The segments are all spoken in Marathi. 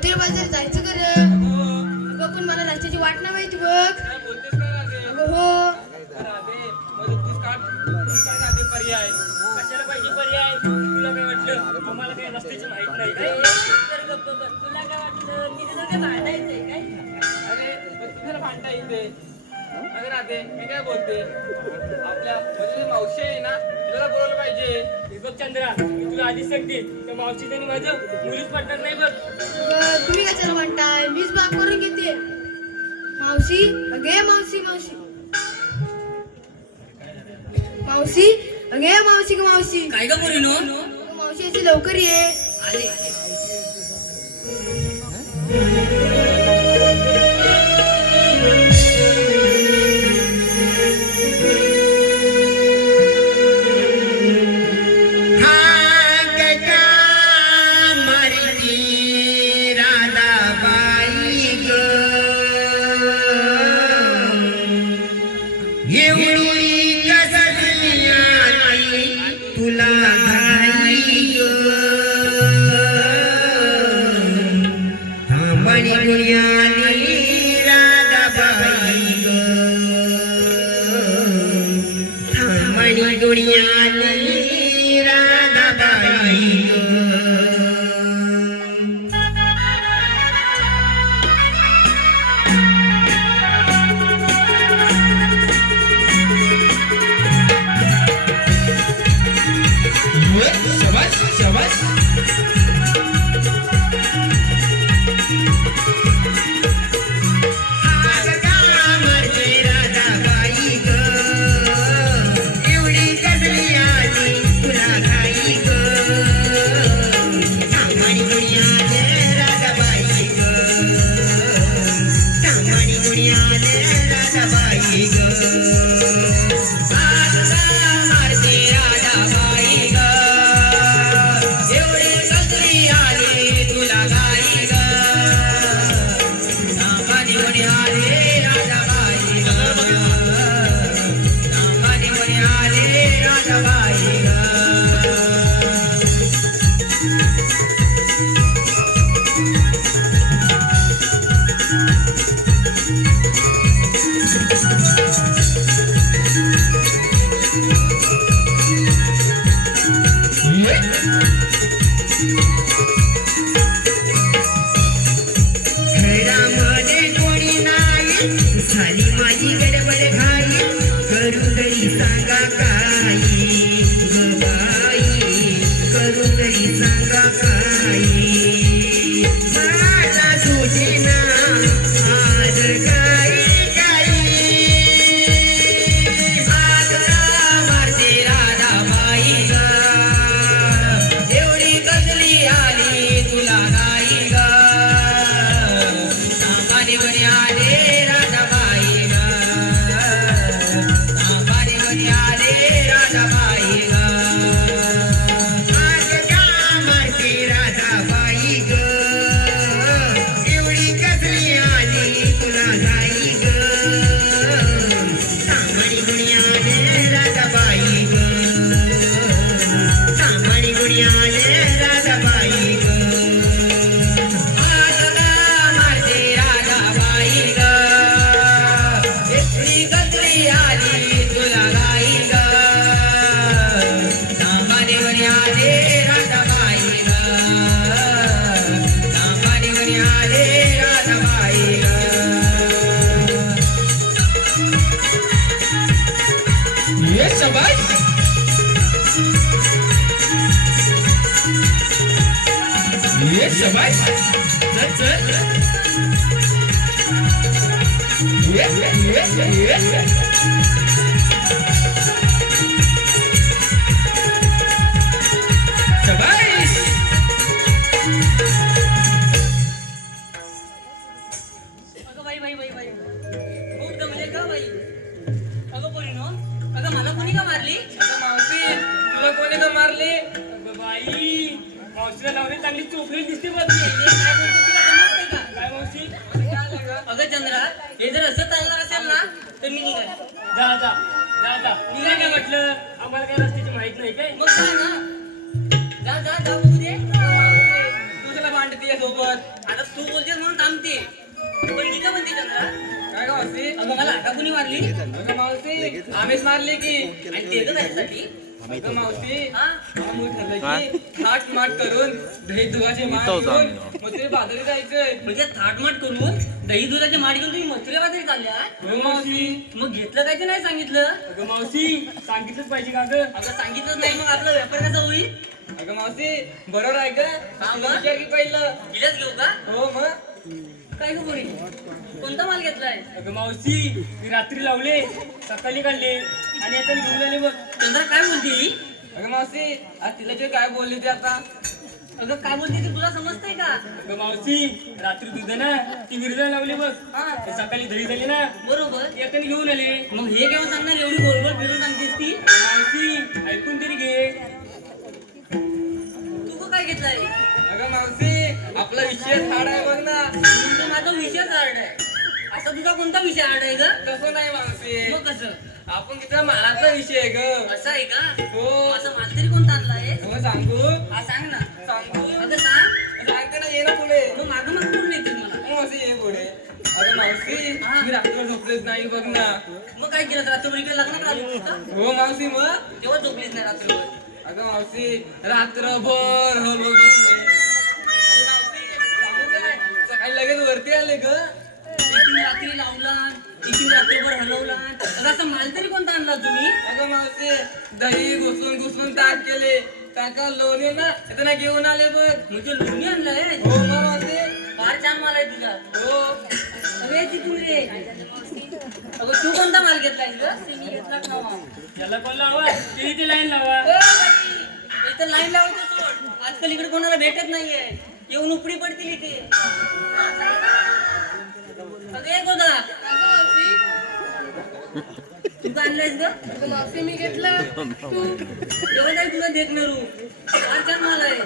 मोतीर बाजार जायचं कर अगं पण मला रस्त्याची वाट नाही माहिती बघ. काय बोलतेस का राधे? अगं हो. राधे मग तूच काय राधे पर्याय कशाला पाहिजे पर्याय? तुला काय वाटलं आम्हाला काही रस्त्याची माहित नाही काय? तुला काय वाटलं तिथे काय भांडा येते काय? अरे मग तुझ्याला भांडता येते. अगं राधे मी काय बोलते आपल्या म्हणजे मावशी आहे ना तुला बोलायला पाहिजे. हे बघ चंद्रा मी तुला आधीच सांगते त्या मावशीचं आणि माझं मुलीच पटणार नाही बघ. अगं तुम्ही कशाला म्हणताय मीच माफ करून घेते. मावशी अगे मावशी मावशी मावशी अगे मावशी ग मावशी. काय ग पोरीनो? अगं मावशी याची लवकर ये. आले तू बोलतेस म्हणून थांबते. पण मी का म्हणते चंद्रा? काय गं मावशी? अगं मला आटा कुणी मारली? अगं मावशी आम्हीच मारली की. आणि ते तर त्याच्यासाठी अगं मावशी हा आम्ही ठरलं की थाट माट करून दही दुधाची माठ घेऊन मग ते बाजारी जायचंय. म्हणजे थाटमाट करून दही दुधाचे माठ घेऊन तुम्ही मथुरे बाजारी चालल्या? हो मावशी. मग घेतलं काय ते नाही सांगितलं? अगं मावशी सांगितलंच पाहिजे का गं? अगं सांगितलंच नाही मग आपला व्यापार कसा होईल? अगं मावशी बरोबर आहे का? हा, मग? विचार की पहिलं. हिलाच घेऊ का? हो मग. काय गं पोरी? कोणता माल घेतलाय? अगं मावशी मी रात्री लावले सकाळी काढले आणि आता घेऊन आले बघ. चंद्रा काय बोलते ही? अगं मावशी आज तिला जे काय बोलली ते आता. अगं काय बोलते ते तुला समजतंय का? अगं मावशी रात्री दूध ना ती विरजा लावली बघ. हा ते सकाळी दही झाली ना बरोबर. ती आता घेऊन आले. मग हे केव्हा सांगणार? एवढी गोलगोल फिरून सांगतेस ती? मावशी ऐकून तरी घे. तू काय घेतलाय? अगं मावशी आपला विषय हाड आहे बघ ना. म्हणजे माझा विषयच हार्ड आहे. असा तुझा कोणता विषय हार्ड आहे ग? तसं नाही मावशी. मग कसं? आपण तिथं मालाचा विषय आहे ग. असं आहे का? हो. असं माल तरी कोणता आणलाय? हो सांगू. हा सांग ना. सांगू. अगं सांग. सांगते ना ये ना पुढे. मग मागं मागं करून येतेस मला. मग मावशी ये पुढे. अगं मावशी हा. मी रात्रभर झोपलेच नाही बघ ना. मग काय केलं? रात्रभर इकडे लग्नात आली होतीस का? हो मावशी मग. तेव्हा झोपलीस नाही रात्रभर. अगं मावशी रात्रभर हलवत बसले. आणि मावशी सांगू काय सकाळी लगेच वरती आले ग. इथून रात्री लावला, इथून रात्रभर हलवला. अगं असा माल तरी कोणता आणला तुम्ही? अगं मावशी दही घुसून ताक केले. टाका लोणी ना त्यांना घेऊन आले बघ. म्हणजे लोणी आणलाय? हो मग मावशी. फार छान माल आहे तुझा. हो. अरे तिथून रे. अगं तू कोणता माल घेतलाय ग? मी घेतलाच नव्हा. ज्याला कोण लावा ते इथे लाईन लावा. इथं लाईन लावायचं सोड. आजकाल इकडे कोणाला भेटत नाहीये. येऊन उपडी पडतील इथे. अगं ये गोदा. तू का आणलंयस ग? मावशी मी घेतलं. तू एवढं काय तुला देत नाही रू. फार छान माल आहे.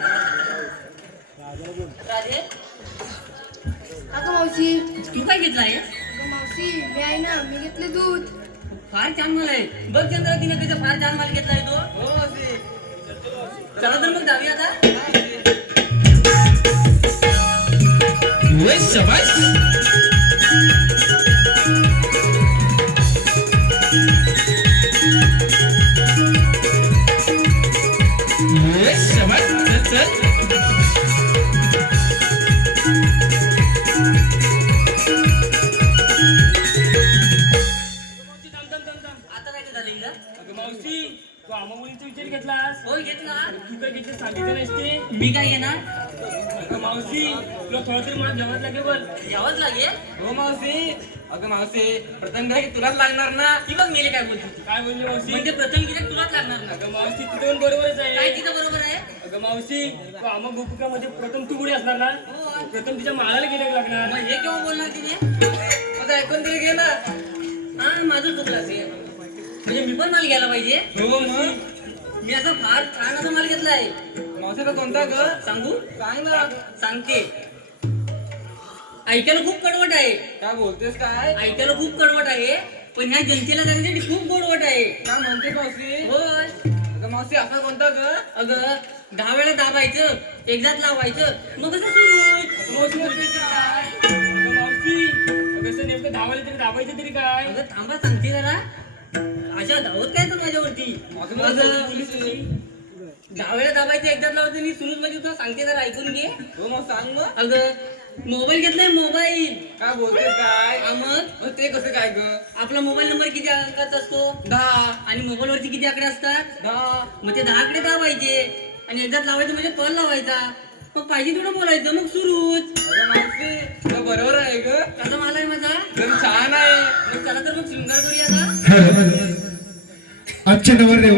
राधे अगं मावशी. तू काय घेतलाय? अगं मावशी मी आहे ना, मी घेतले दूध. फार छान माल आहे. बघ चंद्रा तिने त्याचा फार छान माल घेतलाय तो. हो मावशी. चला तर मग जाऊया आता. मावशी थांब थांब थांब थांब. आता काय झालं हिला? अगं मावशी तू आम्हा मुलीचा विचार घेतलास. होय घेतला. तू काय घेतलं सांगितलं नाहीस ते. मी काय घेणार? अगं मावशी तुला थोडा तरी मला जेवण लागेल बघ. यावंच लागेल. हो मावशी. अगं मावशी प्रथम काय तुलाच लागणार ना. ती बघ मेले काय बोलते. काय बोलली मावशी? म्हणजे प्रथम गिऱ्हाईक तुलाच लागणार ना. अगं मावशी तुझं पण बरोबरच काय आहे. तिथं बरोबर आहे? अगं मावशी तू आम्हा गोपिकामध्ये प्रथम तू पुढे असणार ना. हो. प्रथम तिच्या मालाला गिऱ्हाईक लागणार. मग हे केव्हा बोलणार तिने? माझं ऐकून तरी घे ना. हा माझं चुकलं असेल. म्हणजे मी पण माल घ्यायला पाहिजे. हो मग. मी असा फार छान असा माल घेतलाय. मावशीला कोणता ग? सांगू? सांग ना. सांगते. ऐकायला खूप कडवट आहे. काय बोलतेस काय? ऐकायला खूप कडवट आहे. पण ह्या जनतेला जाण्यासाठी खूप गोडवट आहे. काय म्हणते मावशी? होय. अगं मावशी असा कोणता ग? अगं 10 वेळा दाबायचं, एकदाच लावायचं, मग कसं सुरू? मावशी म्हणते काय? अगं मावशी कसं नेमकं धावायला तरी दाबायचं तरी काय. अगं थांबा सांगते जरा. अशा धावत काय तर माझ्यावरती. मावशी मग बोलते. 10 वेळा दाबायचं, एकदाच लावायचं आणि सुरूच म्हणजे तुला सांगते जरा ऐकून घे. हो मग सांग मग. अगं मोबाईल घेतलाय मोबाईल. काय बोलतेस काय? हा मग मग ते कसं काय ग? आपला मोबाईल नंबर किती अंकाचा असतो? 10. आणि मोबाईल वरती किती आकडे असतात? 10. मग ते 10 आकडे दाबायचे आणि एकदाच लावायचं म्हणजे कॉल लावायचा. मग पाहिजे तेवढं बोलायचं, मग सुरूच. अगं मावशी तुला बरोबर आहे ग. कसा माल आहे माझा? एकदम छान आहे. मग चला तर मग शृंगार करूया का? आजचे नवरदेव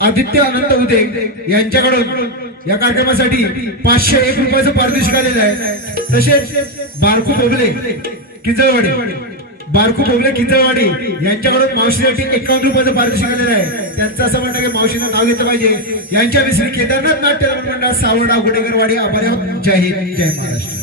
आदित्य अनंत उदे यांच्याकडून या कार्यक्रमासाठी 501 रुपयाचं पारितोषिक आलेलं आहे. तसेच बारकू बोबले किंजळवाडी यांच्याकडून मावशीसाठी 51 रुपयाचं पारितोषिक आलेलं आहे. त्यांचं असं म्हणणं की मावशीनं नाव घेतलं पाहिजे. यांच्या श्री केदारनाथ नाट्य मंडळ सावडा गुडेकरवाडी आभारी आहोत. जय हिंद जय महाराष्ट्र.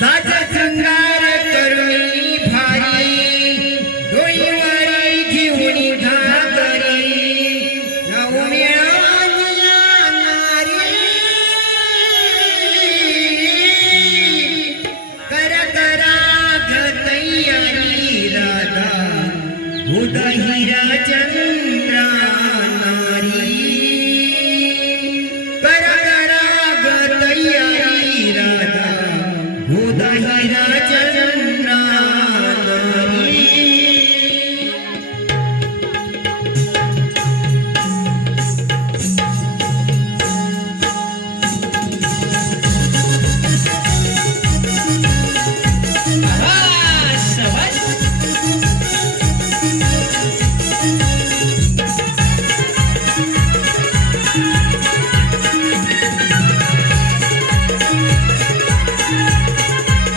साज शृंगार करुणी भारी डोईवारी घेऊन घागरी नऊ मिळाल्या नारी करा ग तयारी राधा उदहिरा चंद्रा नारी करा ग तयारी राधा उदहिरा चंद्रा नारी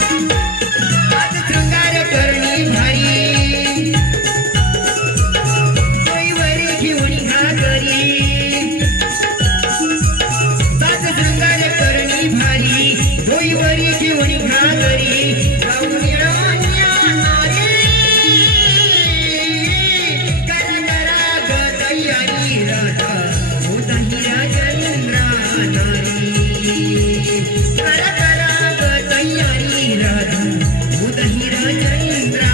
आज शृंगार करणी भारी डोईवरी घेऊन घागरी साज शृंगार करणी भारी डोईवरी घेऊन घागरी गवळण्या नारी करा ग तयारी राधा उदहिरा चंद्रा नारी करा ग तयारी राधा उदहिरा चंद्रा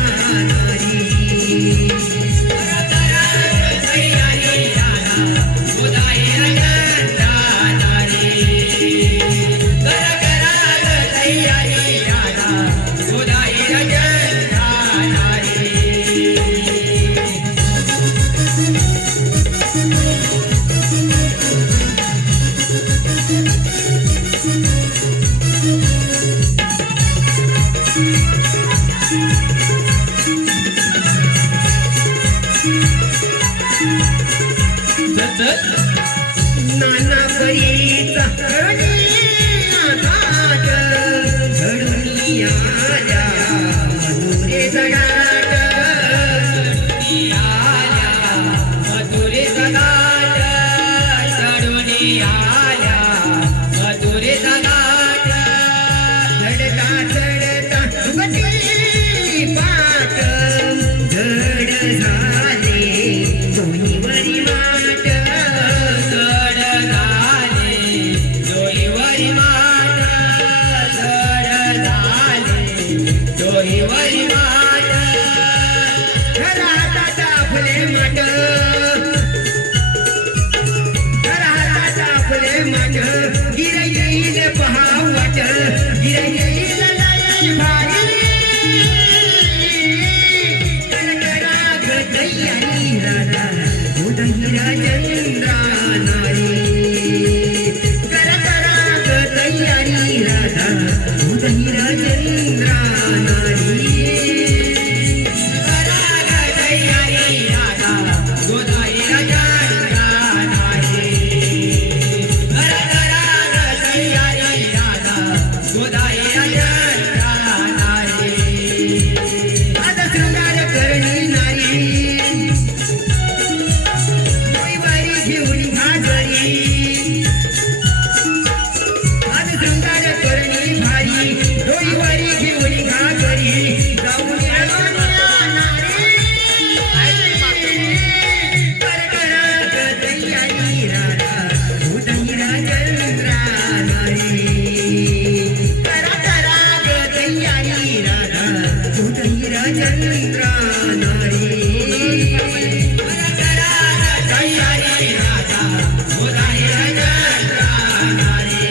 नारी नाना परीचा आघात घडून आल्या मधुरे जगात मधुरे जगात चढून आल्या मधुरे जगात चढता चढता गती पाठ जड झाले दोन्हीवरी वाट जड झाले दोन्हीवरी वाट जड झाले दोन्हीवरी वाट घरात फुले मठ घरात फुले मठ गिर येईल पहावट गिर येईल लई भारी करा ग तयारी राधा उदहिरा चंद्रा नारी करा ग तयारी राधा उदहिरा चंद्रा नारी करा ग तयारी राधा उदहिरा चंद्रा नारी करा ग तयारी राधा उदहिरा चंद्रा नारी आज शृंगार करणी नारी डोईवारी घेऊन घागरी आज शृंगार करणी भारी डोईवारी घेऊन घागरी जाऊन नारी करा ग तयारी राधा उदहिरा चंद्रा नारी करा ग तयारी राधा उदहिरा चंद्रा नारी करा ग तयारी राधा उदहिरा चंद्रा नारी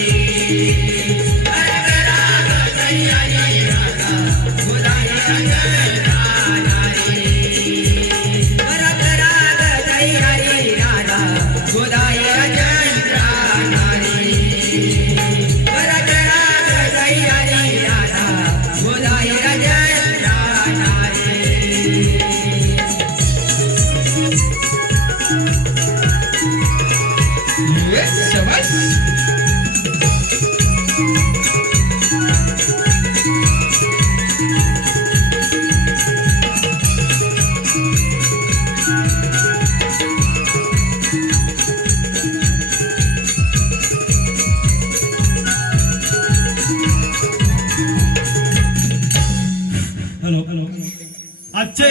आजचे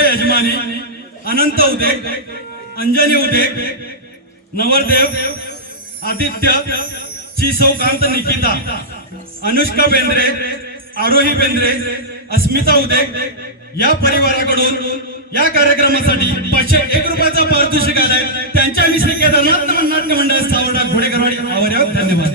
यजमानी अनंत उदेक, अंजनी उदेक, नवरदेव आदित्य ची सौकांत निकिता, अनुष्का बेंद्रे, आरोही बेंद्रे, अस्मिता उदेक या परिवाराकडून या कार्यक्रमासाठी 501 रुपयाचा पारितोषिक आलाय. त्यांच्या मिश्री केदारनाथ नाट्य मंडळ सावर्डा घोडेकरवाडी आवर्यावर धन्यवाद.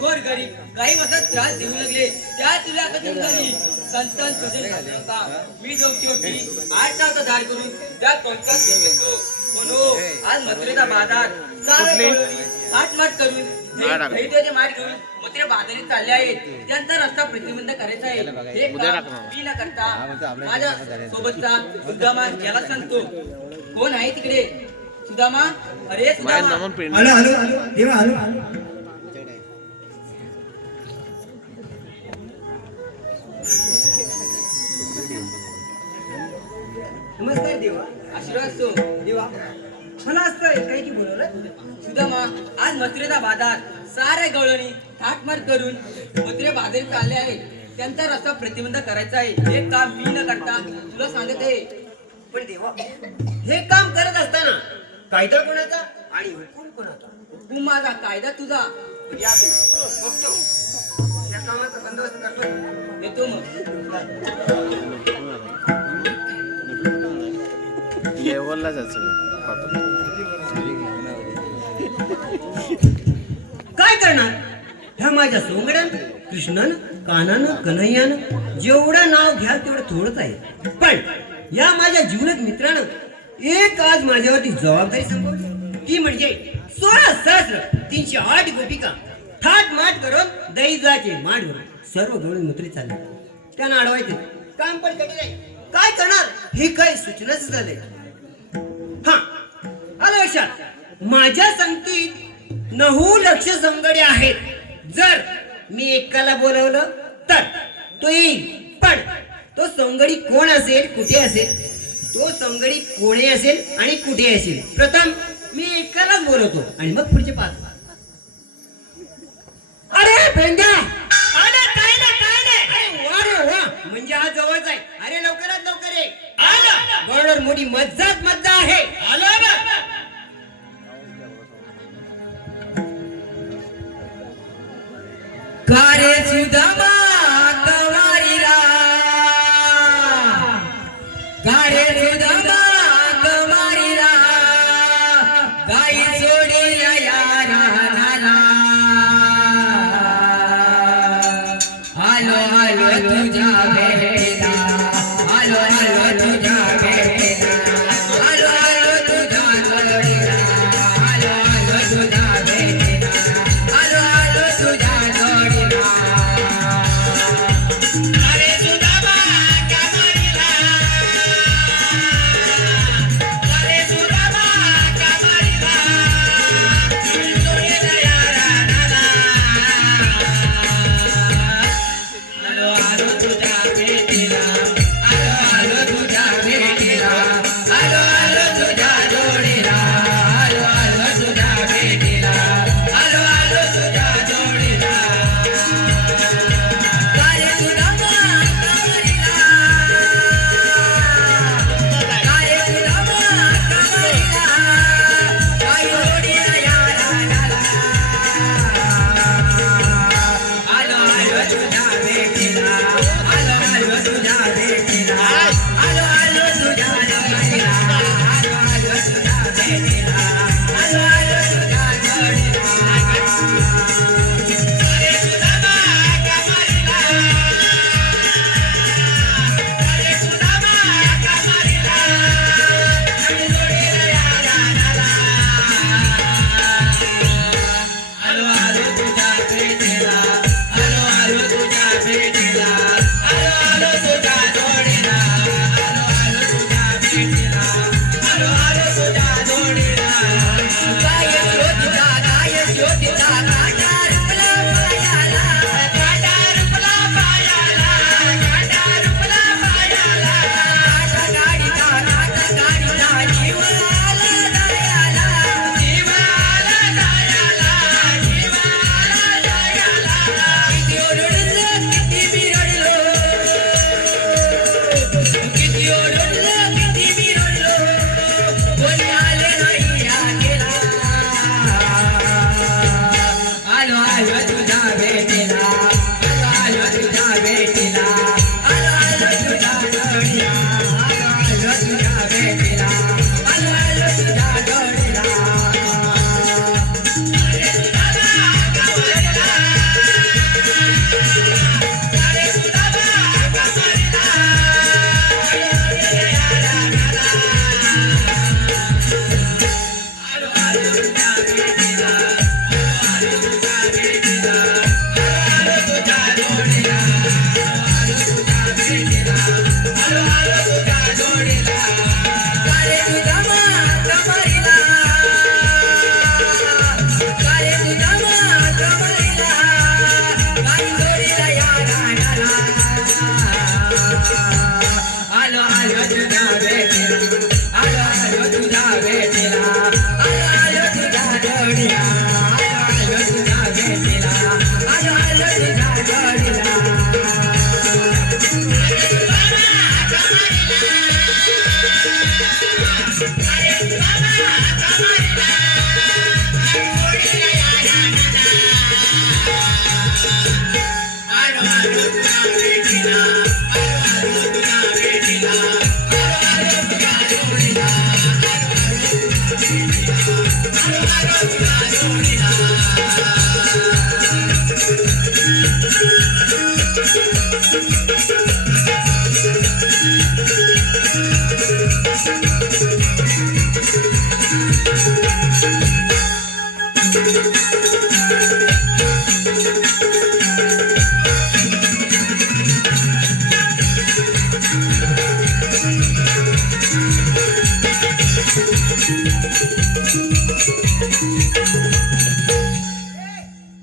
गोरगरीब काही वसत त्रास देऊ लागले त्या तुला कधी झाली संतान तुझे होता. मी जोगती होती 8 तास धार करून त्या कोणत्याच घेतो म्हणून आज मथुरेचा बाजार सारे हाटमाट करून त्याचे माठ घेऊन मथुरे बाजारीत चालले आहेत. त्यांचा रस्ता प्रतिबंध करायचा आहे. हे काम मी न करता माझ्या सोबतचा सुदामा याला सांगतो. कोण आहे तिकडे? सुदामा, अरे सुदामा. हॅलो देवा, हॅलो. नमस्कार देवा. आशीर्वाद सो देवा. मला असतं काही की बोलवलं. सुदामा, आज मथुरेचा बाजार सारे गवळणी थाटमाट करून मथुरे बाजारी चालले आहेत. त्यांचा रस्ता प्रतिबंध करायचा आहे. हे काम मी न करता तुला सांगत आहे. पण देवा, हे काम करत असताना कायदा कोणाचा आणि हुकूम कोणाचा? हुकूम माझा, कायदा तुझा. या बघतो या कामाचा बंदोबस्त करतो. येतो मग. लेवलला जायचं. काय करणार ह्या माझ्या सोंगड्यानं, कृष्णानं, कानानं, कन्हैयानं जेवढं नाव घ्या तेवढं थोडंच आहे. पण या माझ्या जीवलग मित्रानं एक आज माझ्यावरती जबाबदारी संपवली. ती म्हणजे 16,308 गोपिका थाट माट करून दैजाचे माडवर सर्व गवळी मुत्री चालले. त्यांना अडवायचे काम पण कधी नाही. काय करणार हे काही सूचनाच झाले. हा आलं लक्षात. माझ्या संगतीत 9 लक्ष संगडे आहेत. जर मी एकाला बोलवलं तर तो येईल. पण तो संगडी कोण असेल, कुठे असेल, तो संगडी कोणी असेल आणि कुठे असेल, प्रथम मी एकालाच बोलवतो आणि मग पुढचे पाहतो. अरे भेंड्या, अरे काय नाही. अरे वा रे वा, म्हणजे हा जवळच आहे. अरे लवकरात लवकर ये. बरोबर, मोठी मज्जा आहे. आलं ना. कारे सुदामा कवारीला, कारे सुदामा कवारीला, गाई सोडीला या रानाला. आलो आलो तुझ्या भेटा, आलो आलो तुझ्या भेटा, आलो आलो तुझ्या जोडीला, आलो आलो तुझ्या भेटा, आलो आलो तुझ्या जोडीला. अरे सुदामा कवारीला, अरे सुदामा कवारीला, गाई सोडीला या रानाला. आलो आलो तुझ्या भेटीला.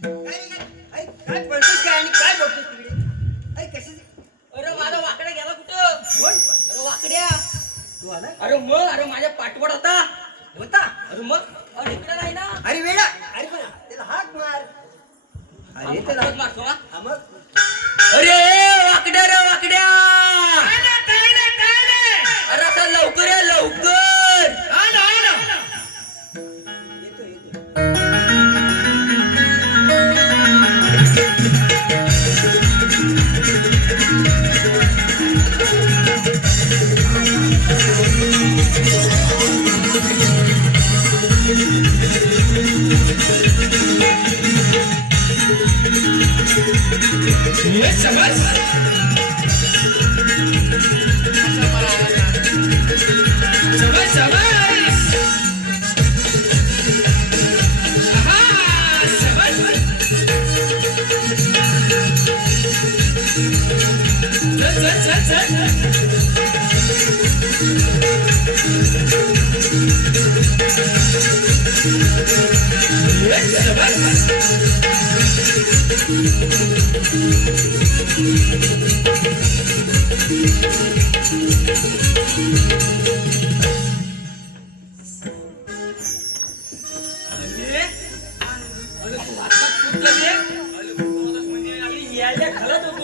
काय पळतोस काय आणि काय बघतोस तिकडे? ऐक कशाची अरे माझा वाकड्या गेला कुठं कोण अरे वाकड्या तू आला अरे माझ्या पाठवड होता होता अरे मग अरे इकडे नाही ना अरे वेडा अरे पण त्याला हाक मार अरे त्याला हात मारतो ना. हा मग अरे वाकड्या रे वाकड्या अरे आता लवकर या लवकर येतो येतो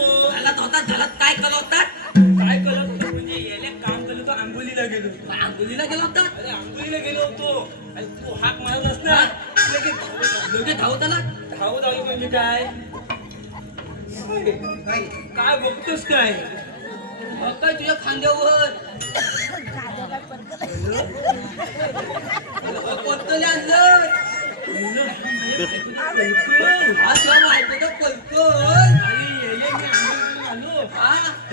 काय करत होतात काय करत होतो म्हणजे याला काम केलं तर आंबोलीला गेलो आंघोळीला गेला होता अरे आंबोलीला गेलो होतो आणि तू हाक मारलास ना लोक धावत आला धावत आलो म्हणजे काय काय काय बघतोस काय मग काय तुझ्या खांद्यावर कोणतं आणलं हा तुला बायकोचं पलकन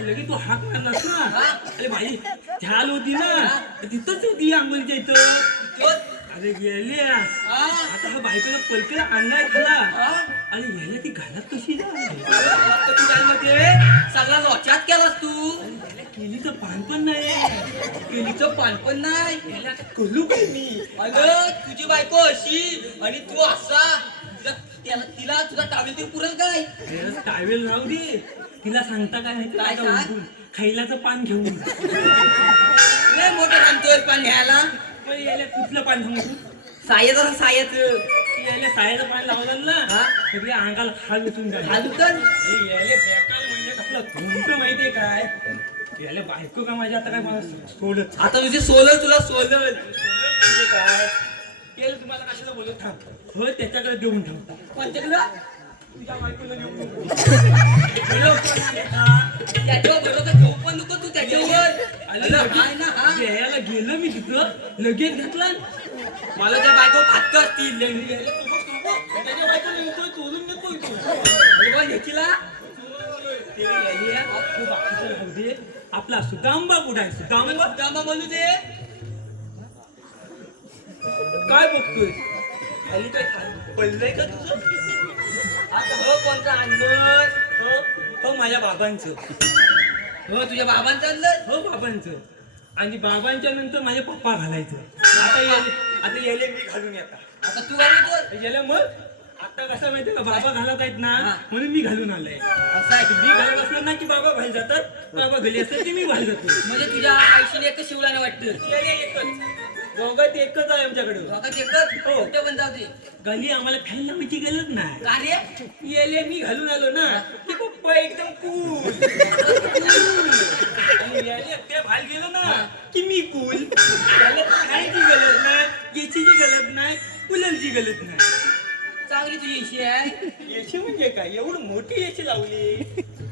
लगे तू हाक मारलास ना हा. अरे भाई झाल होती ना तिथंच होती आंबोलीच्या इथं तो अरे गेल्या हा आता हा बायकोला पलकेला आणलाय खाला हा आणि याला ती घालत कशी झाली आता तू काय म्हणते सगळा लोचात केलास तू केलीचं पान पण नाही केलीचं पान पण नाही याला आता करू काय मी अगं तुझी बायको अशी आणि तू असा तिला तुझा टावेल तरी पुरेल काय टावेल राहू दे तिला सांगता काय माहिती काय आता सांग? उठून खैलाचं पान घेऊन ये. लय मोठं आणतोय पान न्यायला पण याला कुठलं पान सांगू सायचं सायच याला सायाचं पान लावलं ना हा? सगळ्या अंगाला खाल उठून जाईल आलू तर याले बेकार म्हणजे कसलं घुमतं माहितीये काय याले बायको का माझ्या आता काय मला सोडत आता तुझी सोलल तुला सोलल म्हणजे काय केलं तुम्हाला कशाला बोलत थांब हो त्याच्याकडे देऊन ठेवता पंचकडं तुझ्या बायकोला देऊन त्याच्यावर बरोबर घेऊ पण नको तू त्याच्यावर काय ना हा यायला गेलो मी तिथं लगेच घेतला मला त्या बायको फाटक असतील त्याच्या बायकोला येतोय चोरून देतोय तो ह्याचीला बाकीचं राहू दे आपला सुदांबा कुठं आहे सुदांबा गामा म्हणू दे काय बघतोय खाली काय खाली पडलंय का तुझं आता हो कोणतं आणलं हो माझ्या बाबांचं हो तुझ्या बाबांचं आणलं हो बाबांचं आणि बाबांच्या नंतर माझे पप्पा घालायचं आता याले मी घालून येतात आता तू घालतो याला मग आता कसं माहितीये का बाबा घालत आहेत ना हा. म्हणून मी घालून आलोय असं आहे मी घालत असलं ना की बाबा घाल जातात बाबा घरी असतात की मी घाल जातो म्हणजे तुझ्या आईशीने एकच शिवलाने वाटतं याले एकच दोघात एकच आहे आमच्याकडे दोघात एकच हो. कुठे पण जाऊ दे गली आम्हाला फॅन लावायची गरज नाही का रे येले मी घालून आलो ना की पप्पा एकदम कूल आणि याले ते बाहेर गेलो ना की मी कूल त्याला खायची गरज नाही याचीची गरज नाही कूलरची गरज नाही चांगली तुझी इशी आहे याची म्हणजे काय एवढं मोठी याची लावली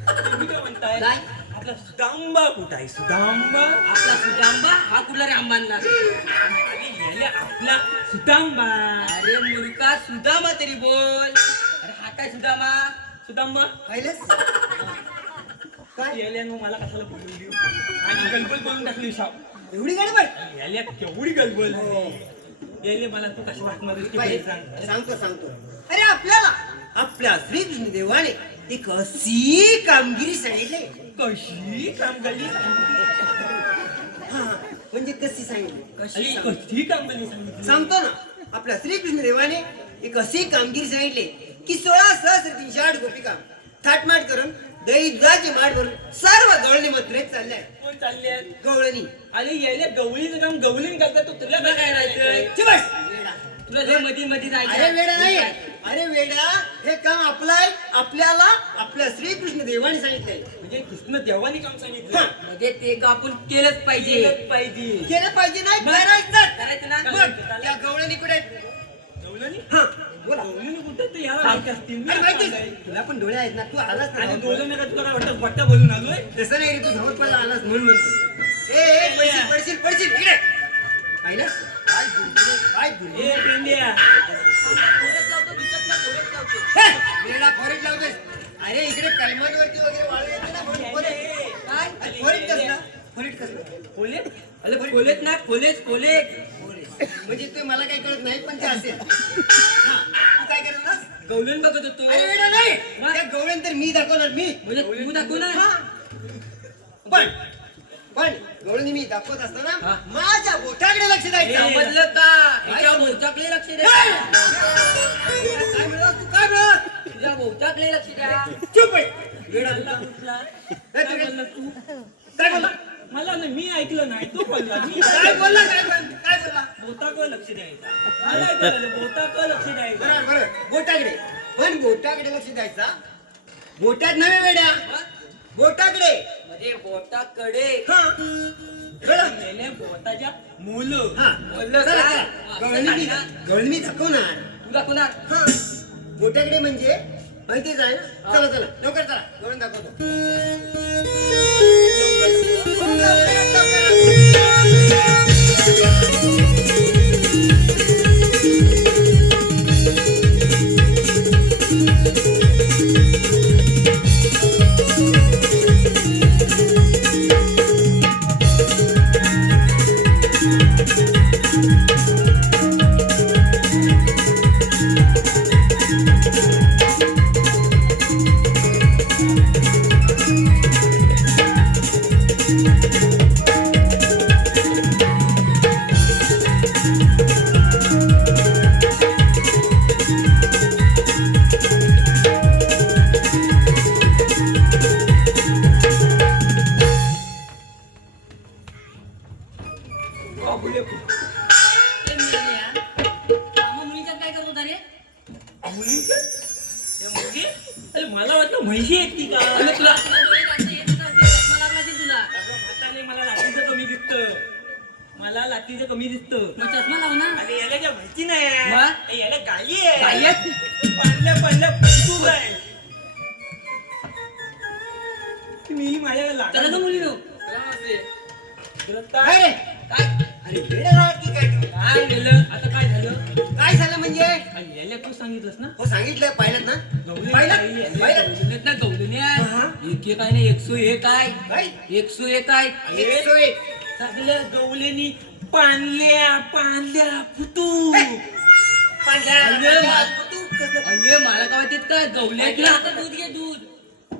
तुम्ही काय म्हणताय काय? आपला सुदांबा कुठं आहे सुदांबा आपला सुजांबा हा कुठला रे आंबांना आणि याले आपला सुदांबा अरे मुलगा सुदामा तरी बोल अरे हा काय सुदामा सुदांबा पाहिलंस यायला मला कशाला बोलवली आणि गलबल बनवून टाकली साप एवढी गडबड यायला केवढी गलबल यायले मला तू कशी वाटणार होती बाई, बाई सांग सांगतो अरे आपल्याला आपल्या श्रीकृष्ण देवाने एक अशी कामगिरी सांगितली कशी कामगिरी हा म्हणजे कशी सांगितली कशी कामगिरी सांगितली सांगतो ना आपल्या श्रीकृष्ण देवाने एक अशी कामगिरी सांगितली की 16,308 गोपिका थाटमाट करून दैजाची माठ भरून सर्व गवळणी मथुरेत चालल्या कोण चालले गवळणी आणि यायला गवळीचं काम गवळीन करता तू तुला काय राहायचंय चिबस! तुला लय मध्ये मध्ये अरे जायचं वेडा नाही अरे वेडा हे काम आपलं आहे आपल्याला आपल्या श्रीकृष्ण देवाने सांगितलंय म्हणजे कृष्ण देवानी काम सांगितलं हा. म्हणजे ते का आपण केलंच पाहिजे केलंच पाहिजे केलं पाहिजे नाही करायचं करायचं ना मग त्या गवळणी कुठे आहेत? गवळणी हा बोला गवळणी कुठं ते याला माहिती असतील अरे माहितीये, तुला पण डोळे आहेत ना तू आलास ना आणि धावत गवळणी का तुला काय वाटतं पट्टा बोलून आलोय तसं नाही रे, तू धावत पहिला आलास म्हणून म्हणतो पडशील इकडे पाहिलं काय दुर्गुण ए पेंड्या पोरच लावतो, दिसत नाही, पोरच लावतो. हे, वेडा फॉरेट लावतोस अरे इकडे कलमांवरती वगैरे वाळू येते ना म्हणून काय? फॉरेट कसलं बोले अरे खोलेत ना खोलेच खोलेच म्हणजे ते मला काही कळत नाही पण ते असेल हा, तू काय करत गवलन बघत होतो अरे वेडा नाही त्या गवळण तर मी दाखवणार मी म्हणजे तू दाखव ना हा. पण गवळणी मी दाखवत असताना हा. माझ्या बोटाकडे लक्ष द्यायचं समजलं का तुझ्या भोवताकडे लक्ष द्या काय मिळत तू काय मिळत तुझ्या भोवताकडे लक्ष द्या चुप आहे. वेडा मला बोलला. कुठला काय काय तू- बोलला तू काय बोलला मला नाही मी ऐकलं नाही तू बोलला मी काय बोलला काय बोलला बोताकडे लक्ष द्यायचं मला ऐकलं झालं बोताकडे लक्ष द्यायचं बरोबर बोटाकडे पण बोटाकडे लक्ष द्यायचा बोटात नव्हे वेड्या बोटाकडे म्हणजे बोटाकडे हा वेडा. मेले बोताच्या मुलं हा बोललं चला, का? चला. गवळणी मी दाखवणार तू दाखवणार हा बोटाकडे म्हणजे माहितीच आहे ना चला चला लवकर चला गवळण दाखवतो काय करत होता रे अरे मला वाटलं म्हैशी आहेत की का अरे तुला डोळे जास्त येत होता, चष्मा लागला असेल तुला अगं म्हातारे मला लाठीचं कमी दिसतं मला लाठीचं कमी दिसतं मग चष्मा लाव ना अरे याला काय माहिती नाही मग? ए, याला गाई आहे गाई आहे? पांढल्या तू आहे मी माझ्या चला लागला ना मुलीनो काय रे काय अरे वेडा झाला की काय तू? काय गेलं आता काय झालं काय झालं म्हणजे अरे याला तू सांगितलंस ना हो सांगितलं पाहिलं ना गवळणी पाहिलं गाई पाहिलं गवलनेत ना गवलने आहे हा. एक एक आहे ना 101 आहे काय 101 आहे 101 सगळ्या गवलेनी पांढल्या फुटू पांढऱ्या अरे मला काय वाटत काय गवल्यात ना आता दूध घे दूध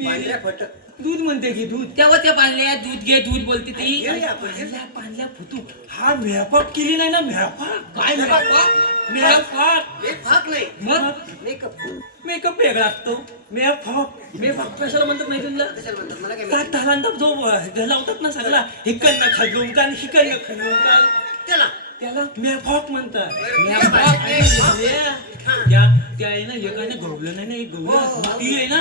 पांढऱ्या फट दूध म्हणते की दूध तेव्हा त्या पाणल्या दूध घे दूध बोलते ती घेऊया आपण. पांढल्या फुटू हा मेळपाक केली नाही ना मेळपाक काय मेळपाक हे फाक नाही मग मेकअप मेकअप वेगळा असतो मेळपाक कशाला म्हणतात नाही तुला कशाला म्हणतात मला काय त्या माहिती? तालांतर जो लावतात ना सगळा हिकडनं खाजून का हिकडनं खाजून का त्याला त्याला मेळपाक म्हणतात मेकअप आहे, मेकअप. त्या आहे ना एकाने गवलं नाही ना एक गवलं ती आहे ना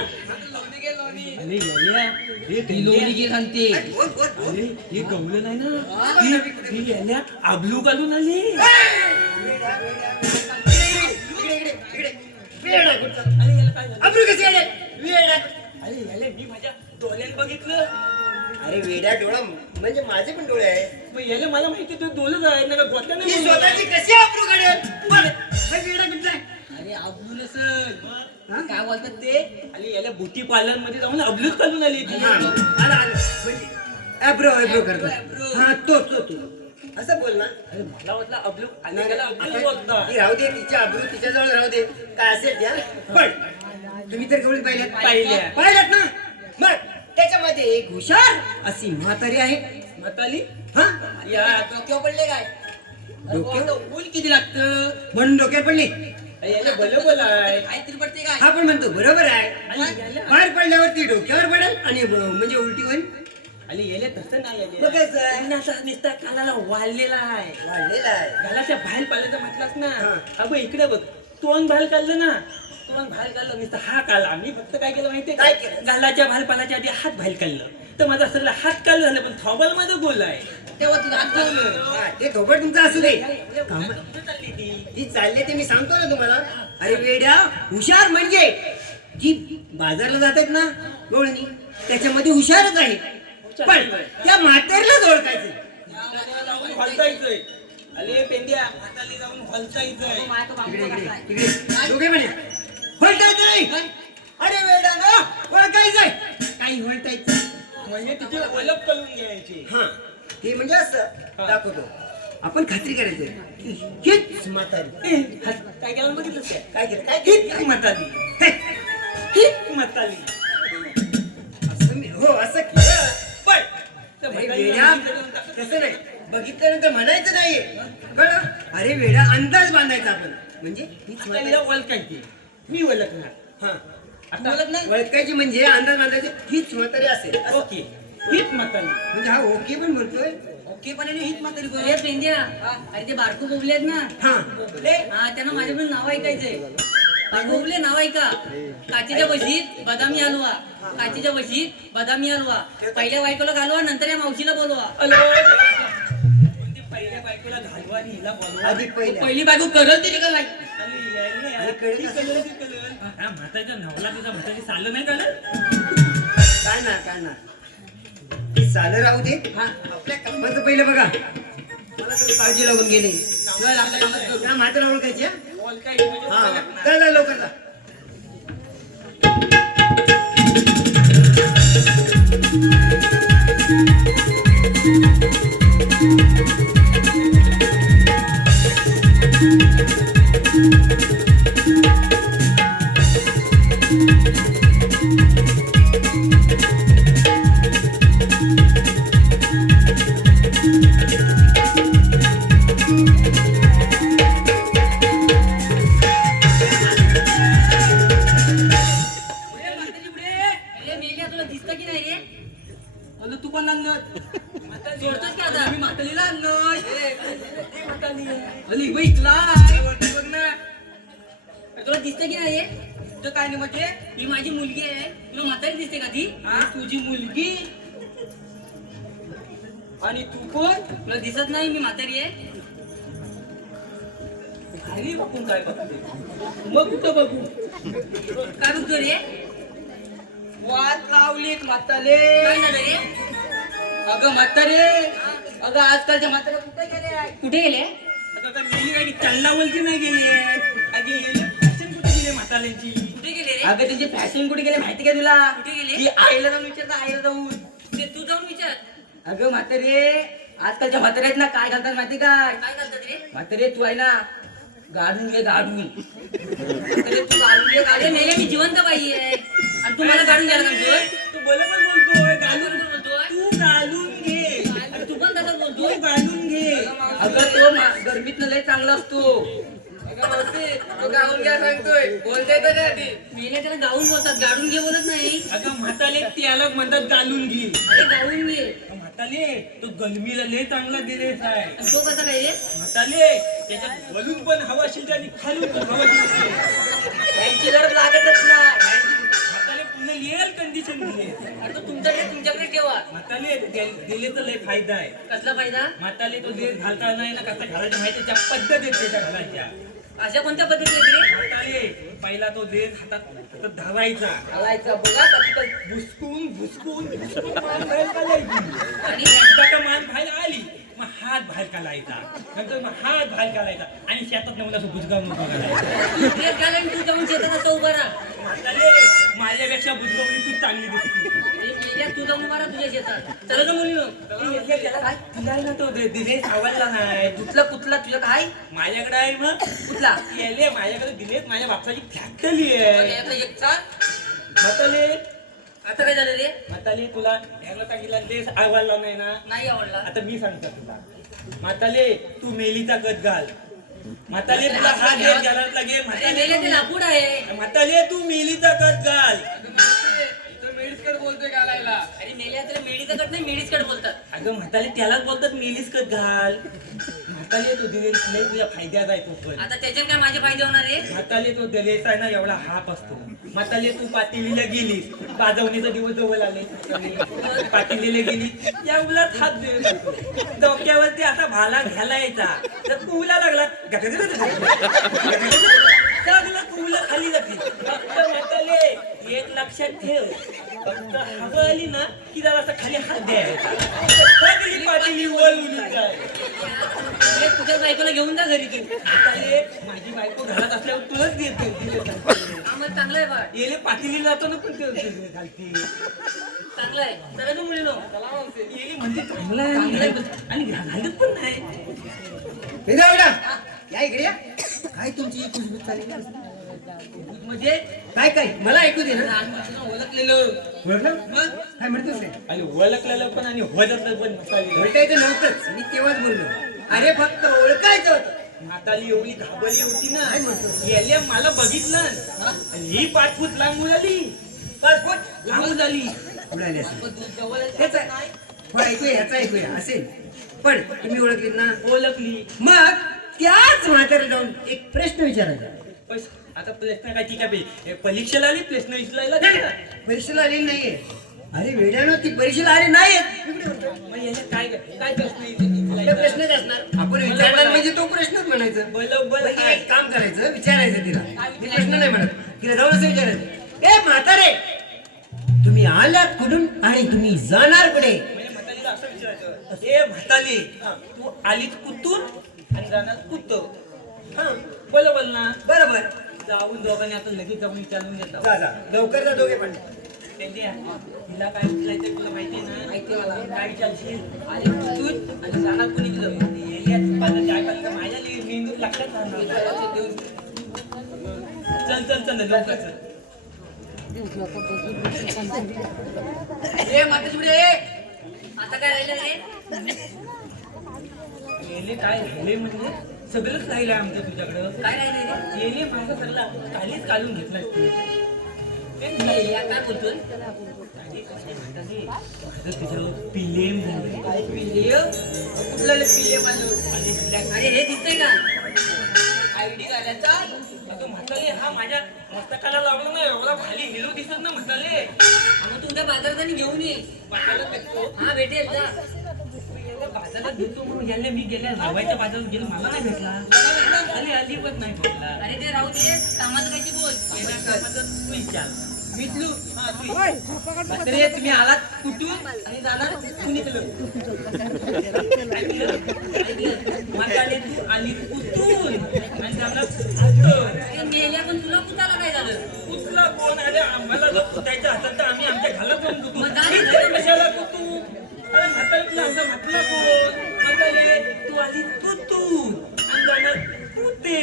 अरे याल्या, हे ती लोणी घे सांगते बोल बोल बोल अरे हे गवलं नाही ना ती याल्या आबलू घालून आली वेड्या, इकडे इकडे इकडे वेडा कुठचा अरे याला काय झालं अब्रू कशी येडे वेडा अरे याला मी माझ्या डोळ्यात बघितलं अरे वेड्या डोळा म्हणजे माझे पण डोळे आहे मग याला मला माहिती तू डोलं आहे ना गोत्याने ही स्वतःची कशी अब्रू काढेल बोल, हा वेडा कुठचा आहे? अरे अब्दुल नसल काय बोलतात ते आणि याला ब्युटी पार्लर मध्ये जाऊन अब्लूच घालून आली ती. हा, आला म्हणजे ॲब्रो करतो. हा तो असं बोल ना. अरे मला वाटलं अब्लू आणि नाही, त्याला अब्लू बोलता. आता ती राहू दे, तिच्या अब्रू तिच्याजवळ राहू दे, काय असेल त्या. पण तुम्ही तर गवळी पाहिल्या. पाहिल्यात ना. मग त्याच्यामध्ये एक हुशार अशी म्हातारी आहे. म्हाताली हा या डोक्यावर पडले काय डोक्यावर? ऊल किती लागतं म्हणून डोक्यात पडली. याला भलं बोल आहे काहीतरी पडते काय हा पण म्हणतो बरोबर आहे. आणि याला- बाहेर पडल्यावरती डोक्यावर पडेल आणि म्हणजे उलटी होईल. आणि याला तसं नाही आले मग कसं आहे? त्यांनी असा नुसता कानाला वाढलेला आहे वाढलेला आहे. घालाच्या बाहेर पाल्याचं म्हटलास ना हा. अगं इकडे बघ तोंड बाहेर काढलं ना तोंड बाहेर काढलं नुसतं हा काढला आम्ही फक्त काय केलं माहितीये काय केलं? घालाच्या बाहेर पाल्याच्या आधी हात बाहेर काढलं तर माझा सगळं हात काढलं झालं पण थॉबल मध्ये बोल आहे तेव्हा तुझा हात ठेवलं हा, ते थोबड तुमचं असू दे. कुठे चालली ती जी चालले ते मी सांगतो ना तुम्हाला. अरे वेड्या, हुशार म्हणजे जी बाजारला जातात ना गवळणी त्याच्यामध्ये हुशारच आहे. पण त्या म्हातारीलाच ओळखायचं. जाऊन हलतायचंय अरे पेंड्या हाताला जाऊन हलतायचंय तिकडे दोघे म्हणे ओळखायचं नाही. अरे वेडा ना, ओळखायचंय. काही ओळखायचं म्हणजे तिची ओळख करून घ्यायची हा, ते म्हणजे असं दाखवतो. आपण खात्री करायची हीच म्हातारी. काय केलं बघितलं काय केलं काय हीच केलं? म्हाताली हे, हीच म्हाताली असं हो असं केलं. पण त्या अरे म्हातालीला वेड्या, बघितलं तर तसं नाही. बघितल्यानंतर म्हणायचं नाहीये कळलं. अरे वेडा, अंदाज बांधायचा आपण. म्हणजे हीच म्हातारी. म्हातालीला ओळखायची मी ओळखणार हा, आता ओळखणार ओळखायची म्हणजे अंदाज बांधायची हीच म्हातारी असेल असं. ओके हीच म्हाताली म्हणजे हा ओके पण बोलतोय. ओके पण हीच म्हाताली अरे पेंद्या अरे ते बारकू बोबले आहेत ना हा हा त्यांना माझ्याकडून नाव ऐकायचंय. बारकू बोबले नाव ऐका. काचेच्या बशीत बदामी हलवा, काचेच्या बशीत बदामी हलवा. पहिल्या बायकोला घालवा, नंतर या मावशीला बोलवा. पहिल्या बायकोला घालवा आणि हिला बोलवा आधी पहिल्या पहिली बायको करल तरी का नाही. आणि यायला आणि कळलं ती कळलं ती कळलं. हा, म्हातारीचा नवला तिचा म्हातारी चाललं नाही कळलं काय ना ती चालू राहू दे. हा, आपल्या कामाचं पहिलं बघा. मला तरी काळजी लागून गेली. त्या म्हाताला ओळखायची. हा? ओळखायची म्हणजे हा, ओळखणार. चला लवकर जा. अरे मेल्या, तुला दिसतं की नाही रे. बोललो, तू पण आणलं सोडतोस की आता. मी म्हातालीला आणलं ती म्हाताली आहे. अली बाई इथला आहे. वरती बघ ना तुला दिसतं की नाही रे. तर काय नाही म्हणजे ही माझी मुलगी आहे. तुला म्हातारी दिसते का ती. हा तुझी मुलगी आणि तू कोण तुला दिसत नाही मी म्हातारी आहे. घरी बघून काय बघते मग कुठं बघू काय बघतो रे. वाट लावलीत म्हाताले काय झालं रे. अगं म्हातारे अगं आजकालच्या म्हातारे कुठे गेले आहे कुठे गेले. आता तर मेली गाडी चंडावलची नाही गेली अगे फॅशन कुठे गेली म्हाताऱ्यांची कुठे गेले रे. अगं त्यांची फॅशन कुठे गेली माहिती का तुला कुठे गेले? ती आईला जाऊन विचारता आईला जाऊन ते तू जाऊन विचार. अगं म्हातारे आजकालच्या म्हातारे आहेत ना काय घालतात माहिती काय काय घालतात रे. म्हातारे तू आहे ना गाडून घे गाडून म्हातारे तू गाडून घे अरे गाडून मेल्या, मी जिवंत बाई आहे आणि तू मला काढून घ्यायला सांगतोय. तू बरोबर बोलतोय घालून बोलतोय. तू घालून घे अरे तू पण तसंच तू बोलतोय. घालून घे अगं तो गरमीत लय चांगला असतो गाऊन घ्या सांगतोय बोलताय तर कधी मेल्या त्याला गाऊन बोलतात, गाडून घे बोलत नाही. अगं म्हाताले त्याला म्हणतात घालून घे अरे गाऊन घे. म्हाताले तो गलमीला लय चांगला ड्रेस आहे आणि तो कसा काय रे. म्हाताले त्याच्यात वरून पण हवा शिरते आणि खालून पण हवा शिरते यांची गरज लागतच नाही म्हाताले पुन्हा एअर कंडिशन दिले अरे तो तुमचा ड्रेस तुमच्याकडे ठेवा. म्हाताले दिले तर लय फायदा आहे कसला फायदा. म्हाताले तो ड्रेस घालता नाही ना कसा घालायचा माहिती त्या पद्धत आहेत त्याच्या घालायच्या अशा कोणत्या पद्धती आहेत रे. म्हाताले पहिला तो ड्रेस हातात धरायचा घालायचा बघा भुसकून मान बाहेर काढायची आणि एकदा का मान बाहेर आली मग हात बाहेर काढायचा नंतर मग हात बाहेर काढायचा आणि शेतात नमुना बुजगावून उभा करायचा. ड्रेस घाल आणि तू जाऊन शेतात असं उभा राहा. म्हातारे माझ्यापेक्षा बुजगावणी तू चांगली दिसते. तू जाऊन उभा राहा तुझ्या शेतात. चला ना मुलीनो. त्याला काय तुला ना तो दिनेश आवडला नाही. कुठला कुठला तुझं काय माझ्याकडे आहे मग कुठला येले माझ्याकडे दिनेश माझ्या बापाची फॅक्टरी आहे. यातला एक चाल. म्हाताले आता काय झालं रे म्हाताले तुला ह्याला सांगितलं लेस आवडला नाही ना. नाही आवडला. आता मी सांगतो तुला म्हाताले तू मेलीचा कट घाल. म्हाताले तुला हा गेट घालायला लागेल. अरे मेले ते लाकूड आहे. म्हाताले तू मेलीचा कट घाल. तो मेडिस्कट बोलतोय घालायला. अरे मेल्या तर मेडीचं कट नाही मेडीच कट बोलतात. अगं म्हाताले त्यालाच बोलतात मेलीच कट घाल. म्हाताले तो दिलेस नाही तुझ्या फायद्यात आहे तो पण. आता त्याच्यात काय माझे फायदे होणार रे. म्हाताले तो दिलेस आहे ना एवढा हाप असतो. म्हाताले तू पातेलीला गेलीस पाजवणीचा दिवस जवळ आले पातेलीला गेली या उलात हात डोक्यावरती असा भाला घ्यायला यायचा तर कुला लागला लागला कुला खाली जाते. फक्त म्हाताले एक लक्षात ठेव फक्त हवा आली ना की जरा असं खाली हात द्यायचा सगळी पातेली वर उडून जाय. अरे तुझ्या बायकोला घेऊन जा घरी तू. म्हाताले माझी बायको घरात असल्यावर तुलाच देते. मग चांगलं आहे बा. येले पातेली जातो ना पण ते घालते. चांगलं आहे. चला तू मुलीनो. येले म्हणजे चांगलं आहे आणि घालत पण नाही. या इकडे या. काय तुमची कुजबूज चालली म्हणजे काय काय मला ऐकू दे ना. लहानपणापासून ओळखलेलं. ओळखलं मग काय म्हणतोस रे. आणि ओळखलेलं पण आणि ओळखलं पण म्हाताली. ओळखायचं नव्हतंच मी तेव्हाच बोललो. अरे फक्त ओळखायचं होतं. म्हाताली एवढी घाबरली होती ना याले मला बघितलं आणि ही 5 फूट लांब उडाली. 5 फूट लांब उडाली. उडाले असेल. मग तू जवळ हेच आहे. हो ऐकूया ह्याचा ऐकूया असेल पण तुम्ही ओळखलीत ना. ओळखली. मग त्याच म्हाताऱ्याला जाऊन एक प्रश्न विचारायचा. आता प्रश्न काय ठीक आहे परीक्षेला आली प्रश्न विचारायला परीक्षेला आलेली नाहीये. अरे वेड्यानं ती परीक्षेला आली नाही. मग याने काय काय प्रश्न प्रश्नच असणार. आपण विचारणार म्हणजे तो प्रश्नच म्हणायचं. बरोबर म्हणजे एक काम करायचं विचारायचं तिला. मी प्रश्न नाही म्हणत तिला जाऊन असं विचारायचं ए म्हातारे तुम्ही आलात कुठून आणि तुम्ही जाणार कुठे. म्हणजे म्हातालीला असं विचारायचं ए म्हाताली तू आलीत कुठून आणि जाणार कुठं. हा बरोबर ना. बरोबर जाऊन दोघांनी आता लगेच जाऊन विचारून घेतो. जा जा लवकर जा दोघे पण. तिला काय विचारायचं तुला माहिती ना. माहिती मला. काय विचारशील आधी कुठून आणि जाणार कुणी दिलं. माझ्या मेंदू लक्षात राहणार. चल चल चल लवकर चल. ए माता चिमडे आता काय राहिलं रे. येले काय राहिले म्हणजे सगळंच राहिलं आमचं तुझ्याकडं. काय राहिलं रे. येले माझा सगळा कालीच काढून घेतला. या काय बोलतोय. तुझ्यावर पिलेम झाले. काय पिले कुठलं पिले माझं. अरे हे दिसतंय का आयडी घालायचा. अगं म्हाताले हा माझ्या मस्तकाला लावलं ना एवढा खाली हिरो दिसत ना म्हाताले. मग तुमच्या बाजारात आणि घेऊन ये. बाजारात भेटतो. हा भेटेल जा. बाजारात भेटतो म्हणून गेल्या मी गेल्या लावायच्या बाजारात गेलो मला नाही भेटला. खाली आली पण नाही भेटला. अरे ते राहू दे कामाचं काय ते बोल. गेल्या कामाचं तू विचार. विचलू. हा तू अरे तुम्ही आलात कुठून आणि जाणार कुणीकडं. म्हाताले तू आली कुठून आणि जाणार कुठं. अरे मेल्या पण तुला कुठाला काय झालं. कुठला कोण आले आम्हाला जर कुठायचं असेल तर आम्ही आमच्या घरात जाऊन कुठू. मग जा रे. कशाला कुठू. अरे म्हाताले तुला आमचा म्हटलं कोण. म्हाताले तू आली कुठून आणि जाणार कुठे.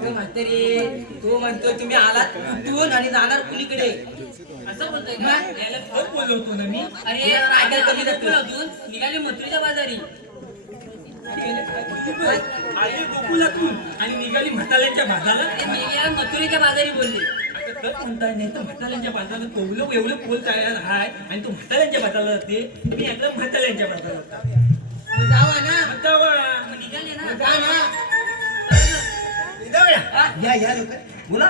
अरे म्हातारे तो म्हणतोय तुम्ही आलात कुठून आणि जाणार कुणीकडे असं बोलतोय का. याला खरं बोलवतो ना मी. अरे रायगड कमी अजून निघाले मथुरीच्या बाजारी. आली गोकुलातून आणि निघाली म्हाताल्यांच्या बाजाराला. अरे मेल्या मथुरीच्या बाजारी बोलले. आता तर म्हणताय नाही तर म्हाताल्यांच्या बाजारात कोवलं एवढं पोल तयार आहे आणि तू म्हाताल्यांच्या बाजाराला जाते. मी एकदम म्हाताल्यांच्या बाजारात जाते. जावा ना. मग जावा. मग निघाले ना. जा ना. या या लवकर बोला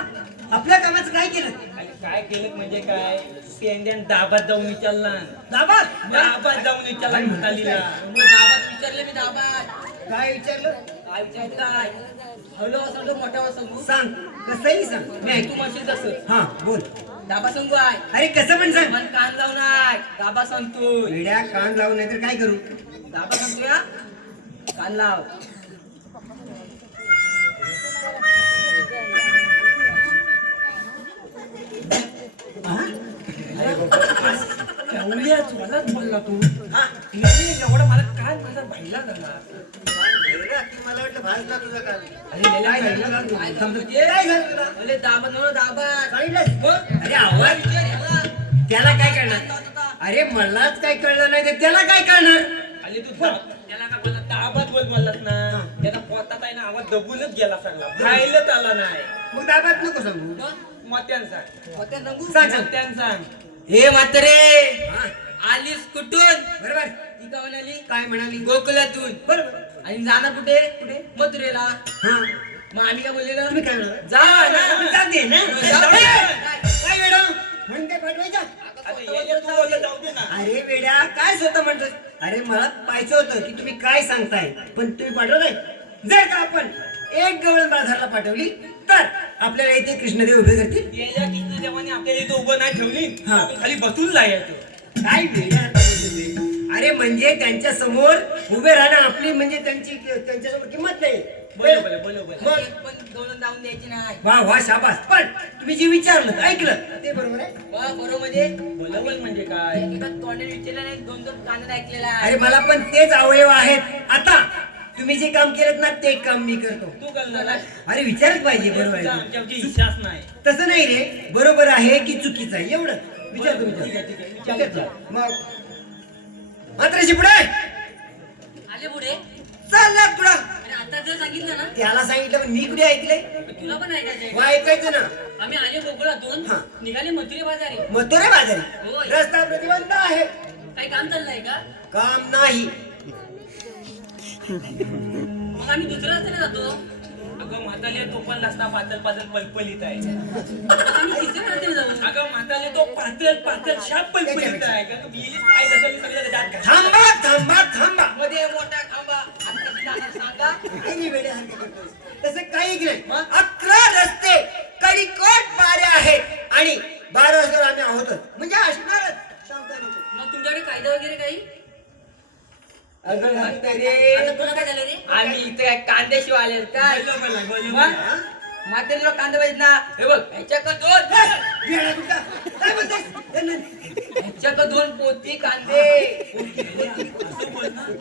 आपल्या कामाचं काय केलं. आणि काय केलं म्हणजे काय पेंड्यान दाबात जाऊन विचारला. दाबात जाऊन विचारला म्हातालीला. मग दाबात विचारले मी दाबात. काय विचारलं काय विचारलं काय हळू असं मोठा सांगू. सांग कसंही सांग मी तू ऐकू. म्हणशील तसं. हा बोल. दाबा सांगू आहे अरे कसं पण सांग. मन कान लावून आहे. दाबा सांगतोय वेड्या कान लावून नाही तर काय करू? दाबा सांगतोय हा? कान लाव. एवढ्या जोरात बोलला तू. नाही, एवढं मला काय माझा भाईला झाला. मला वाटलं भाजला तुझा कान. अरे मेल्या काय भाईला झालं? तू. काय समजते? काय झालं तुला? अरे दाबा नव्हतं, दाबा. सांगितलं? अरे आवाज त्याला काय करणार? अरे मलाच काय कळलं नाही तर त्याला काय करणार? आणि तू त्याला का मला दाबात बोल म्हणलास ना, त्याचा पोटात आहे ना आवाज दबूनच गेला सगळा, भाईलाच आला नाही. मग दाबात नको सांगू. मत्यान सांग, होत्या सांगू? सांग सांग. मत्यान सांग. हे म्हातारे हा, आलीस कुठून? बरोबर. ती का म्हणाली? काय म्हणाली? गोकुलातून. बरोबर. आणि जाणार कुठे? कुठे? मथुरेला. हा, मग आम्ही काय बोललेलो? तुम्ही काय म्हणाला? जा ना. जाऊ दे ना. जाऊ दे. काय वेडा? म्हणून काय पाठवायचा? आता ये तू बोलला जाऊ दे ना. अरे वेड्या काय स्वतः म्हणतोय? अरे मला पाहिजे होतं की तुम्ही काय सांगताय पण तुम्ही पाठवताय. जर का आपण एक गवळण बाजारला पाठवली तर आपल्याला इथे कृष्णदेव उभे करतील. याच्या किती देवाने आपल्याला इथं उभं नाही ठेवली, हा. आपण खाली बसून लागायचो. काय वेड्या आता बोलतो तुम्ही? अरे म्हणजे त्यांच्या समोर उभे राहणं आपली म्हणजे त्यांच्यासमोर किंमत नाही. बरोबर आहे, बरोबर आहे. मग पण दोन जाऊन द्यायची नाही. वा वा शाबास. पण तुम्ही जे विचारलं ऐकलं ते बरोबर आहे. बरोबर म्हणजे बरोबर म्हणजे काय? एका तोंडाने विचारलं नाही, दोन दोन कानाने ऐकलेला आहे. अरे मला पण तेच अवयव आहेत. आता तुम्ही जे काम केलं ना ते काम मी करतो. तू करणार आहे? अरे विचारच पाहिजे. बरोबर तुझा आहे. आमच्यावरती विश्वास नाही. तसं नाही रे. बरोबर आहे की चुकीचं आहे एवढं विचारतो. ठीक आहे, ठीक आहे. विचार, विचारतो. विचार. मग मात्र पुढे आले पुढे. चालला पुढं. आणि आता जर सांगितलं ना, त्याला सांगितलं पण मी कुठे ऐकलंय? तुला पण ऐकायचंय. वा ऐकायचं ना. आम्ही आले गोकुळातून, हा. निघाले मथुरे बाजारी. मग तो रे बाजारी होय. रस्ता प्रतिबंध आहे. काही काम चाललंय का? काम नाही. मग आम्ही दुसऱ्या रस्त्याने जातो. अगं म्हाताले तो पण नसता पातळ पातळ पलपलीत आहे. मग आम्ही तिसऱ्या रस्त्याने जाऊ. अगं म्हाताले तो पातळ पातळ शाप पलपलीत आहे. का तू बिलीच पाय घातली सगळं दात घातलं. थांबा थांबा थांबा. मध्ये मोठा खांबा. आता कशी जाणार सांगा? काही वेड्यासारखं करतोस. तसं काही नाही. 11 रस्ते कडिकोट 12 आहेत आणि 12 रस्त्यावर आम्ही आहोतच म्हणजे असणारच. सावधान होतो. मग तुमच्याकडे कायदा वगैरे काही? अगं म्हातारे, आता तुला काय झालं रे? आम्ही इथे काय कांद्याशिवाय आले काय? म्हातारीला कांदा पाहिजे ना. हे बघ ह्याच्याकडे दोन वेडा तुझा. काय बोलतोस? ह्याच्याकडे दोन पोती कांदे.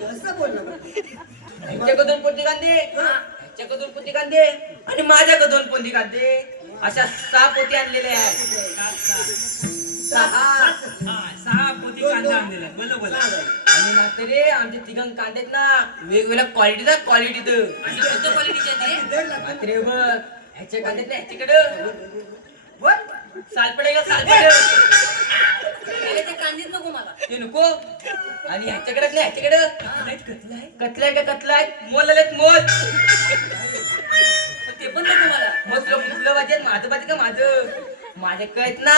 असं बोल ना. ह्याच्याकडे दोन पोती कांदे. ह्याच्याकडे दोन पोती कांदे आणि माझ्याकडे दोन पोती कांदे. अशा 6 पोती आणलेले आहेत. 6 पोती कांदा आणलेला आहे. बरोबर आहे. आणि म्हातारे आमच्या तिघं कांद्यात ना वेगवेगळ्या क्वालिटीचा क्वालिटी आणि कोणत्या क्वालिटीचे आहेत रे? म्हातारे बघ ह्याच्या कांद्यात ना ह्याच्याकडं सालपडे का सालपडे पहिले ते कांदेच नको मला. ते नको. आणि ह्याच्याकडे नाही ह्याच्याकडं कतलाय का कतलाय मोल आलेत मोल. पण ते पण नको मला. मग तुला कुठलं पाहिजे माझं पाहिजे का माझं? माझे कळत ना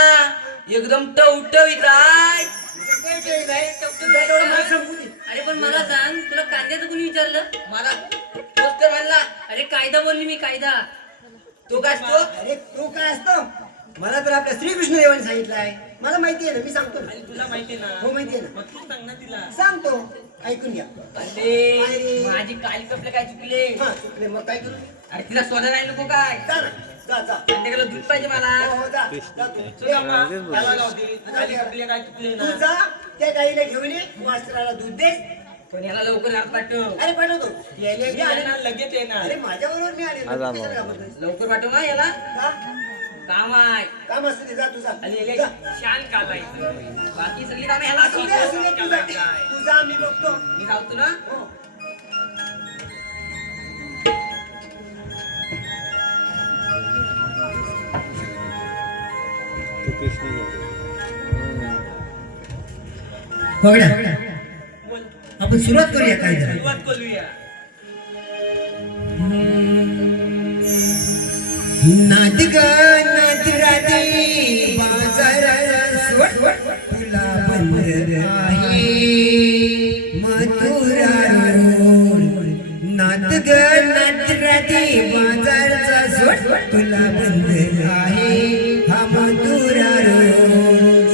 एकदम टवटवीत आहे. अरे पण मला सांग, तुला कांद्याचं कोणी विचारलं? मला तोच तर म्हणला. अरे कायदा बोलली मी, कायदा. तो काय असतो? अरे तू काय असतो? मला तर आपल्या श्रीकृष्ण देवाने सांगितलं आहे. मला माहिती आहे ना. मी सांगतो ना. आणि तुला माहिती आहे हो ना. माहिती आहे ना. मग तू सांग ना तिला. सांगतो. ऐकून घ्या. अरे माझी काळी कपडे काय चुकले? हा चुकले मग काय करू? अरे तिला सोडा नाही नको काय? जा ना. जा जा. त्यांच्याकडे दूध पाहिजे मला. हो हो जा. जा तू. तुला मा- त्याला गाव दे. खाली कुठले काय चुकले तू ना. जा त्या गाईला घेऊन ये. मास्तराला दूध दे. पण याला लवकर हात पाठव. अरे पाठवतो. मी येणार, लगेच येणार. अरे माझ्याबरोबर मी आले. आजा कशाला भाऊ. घाबरतोयस? लवकर पाठव ना याला. जा. काम आहे. काम असतं ते जा तू जा. आणि याला जा. शान कापायचं. बाकी सगळी कामे ह्याला असू दे, असू दे, तू जा. तू जा मी बघतो. मी धावतो ना. हो. तू कृष्ण घे. बघा बोल. आपण सुरुवात करूया काय जरा. सुरुवात करूया. नाद ग नाद राधे बाजारात सोड तुला बंद आहे मथुरा रोड. नाद ग नाद राधे बाजारचा सोड तुला बंद आहे हा मथुरा रोड.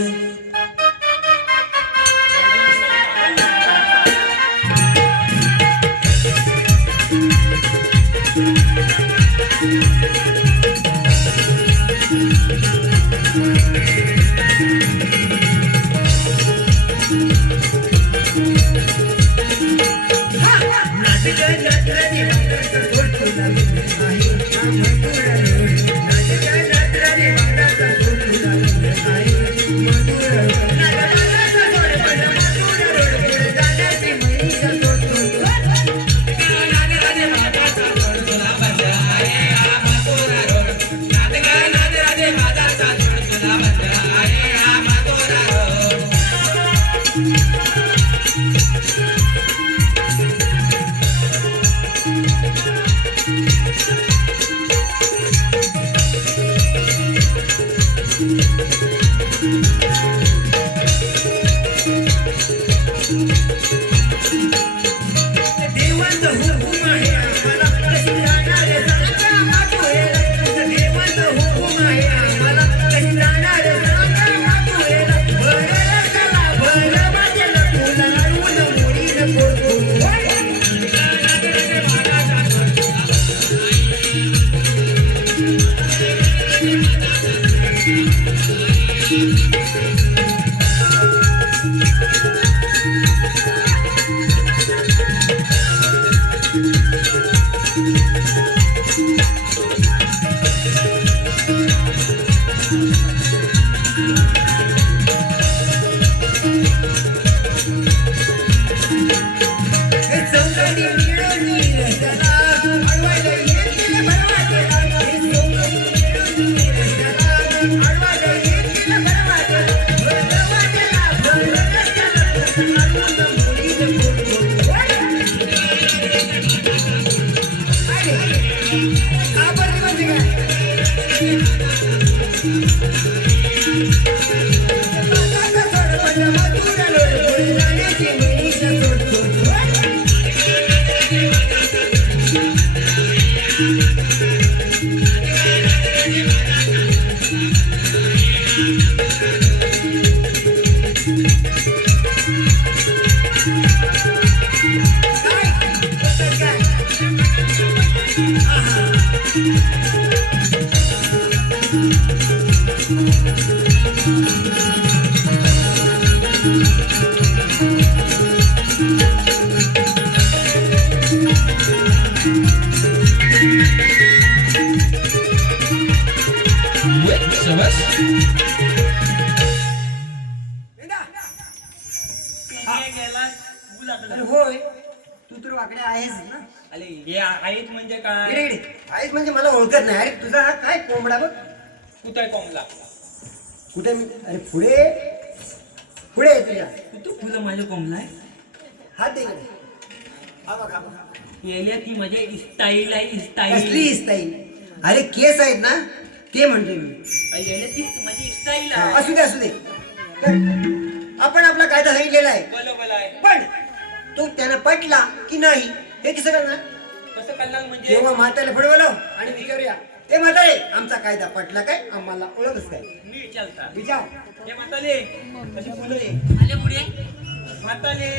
अरे होय, तू तर वाकडे आहेस ना. अरे हे आहेत म्हणजे काय? इकडे इकडे. आहेस म्हणजे मला ओळखत नाही. अरे तुझा हा काय कोंबडा बघ. कुठे कोंबला? कुठे मी? अरे पुढे पुढे आहे तुझ्या. तू तुला माझ्या कोंबला आहे? हात दे इकडे. हा बघ, हा बघ. गेल्या ती माझ्या स्टाईल आहे कसली स्टाईल. स्टाईल? अरे केस आहेत ना, ते म्हणतोय मी. गेल्या ती माझी स्टाईल हा, आहे. असू दे असू दे. तर आपण आपला कायदा सांगितलेला आहे, बरोबर आहे. पण तो त्यांना पटला की नाही हे कसं करणार? कसं करणार म्हणजे? तेव्हा म्हाताऱ्याला फडवलं आणि विचारूया, ते म्हातारे आमचा कायदा पटला काय, आम्हाला ओळखच काय? मी विचारता विचार. हे म्हाताले कशी बोलू ये आले पुढे. म्हाताले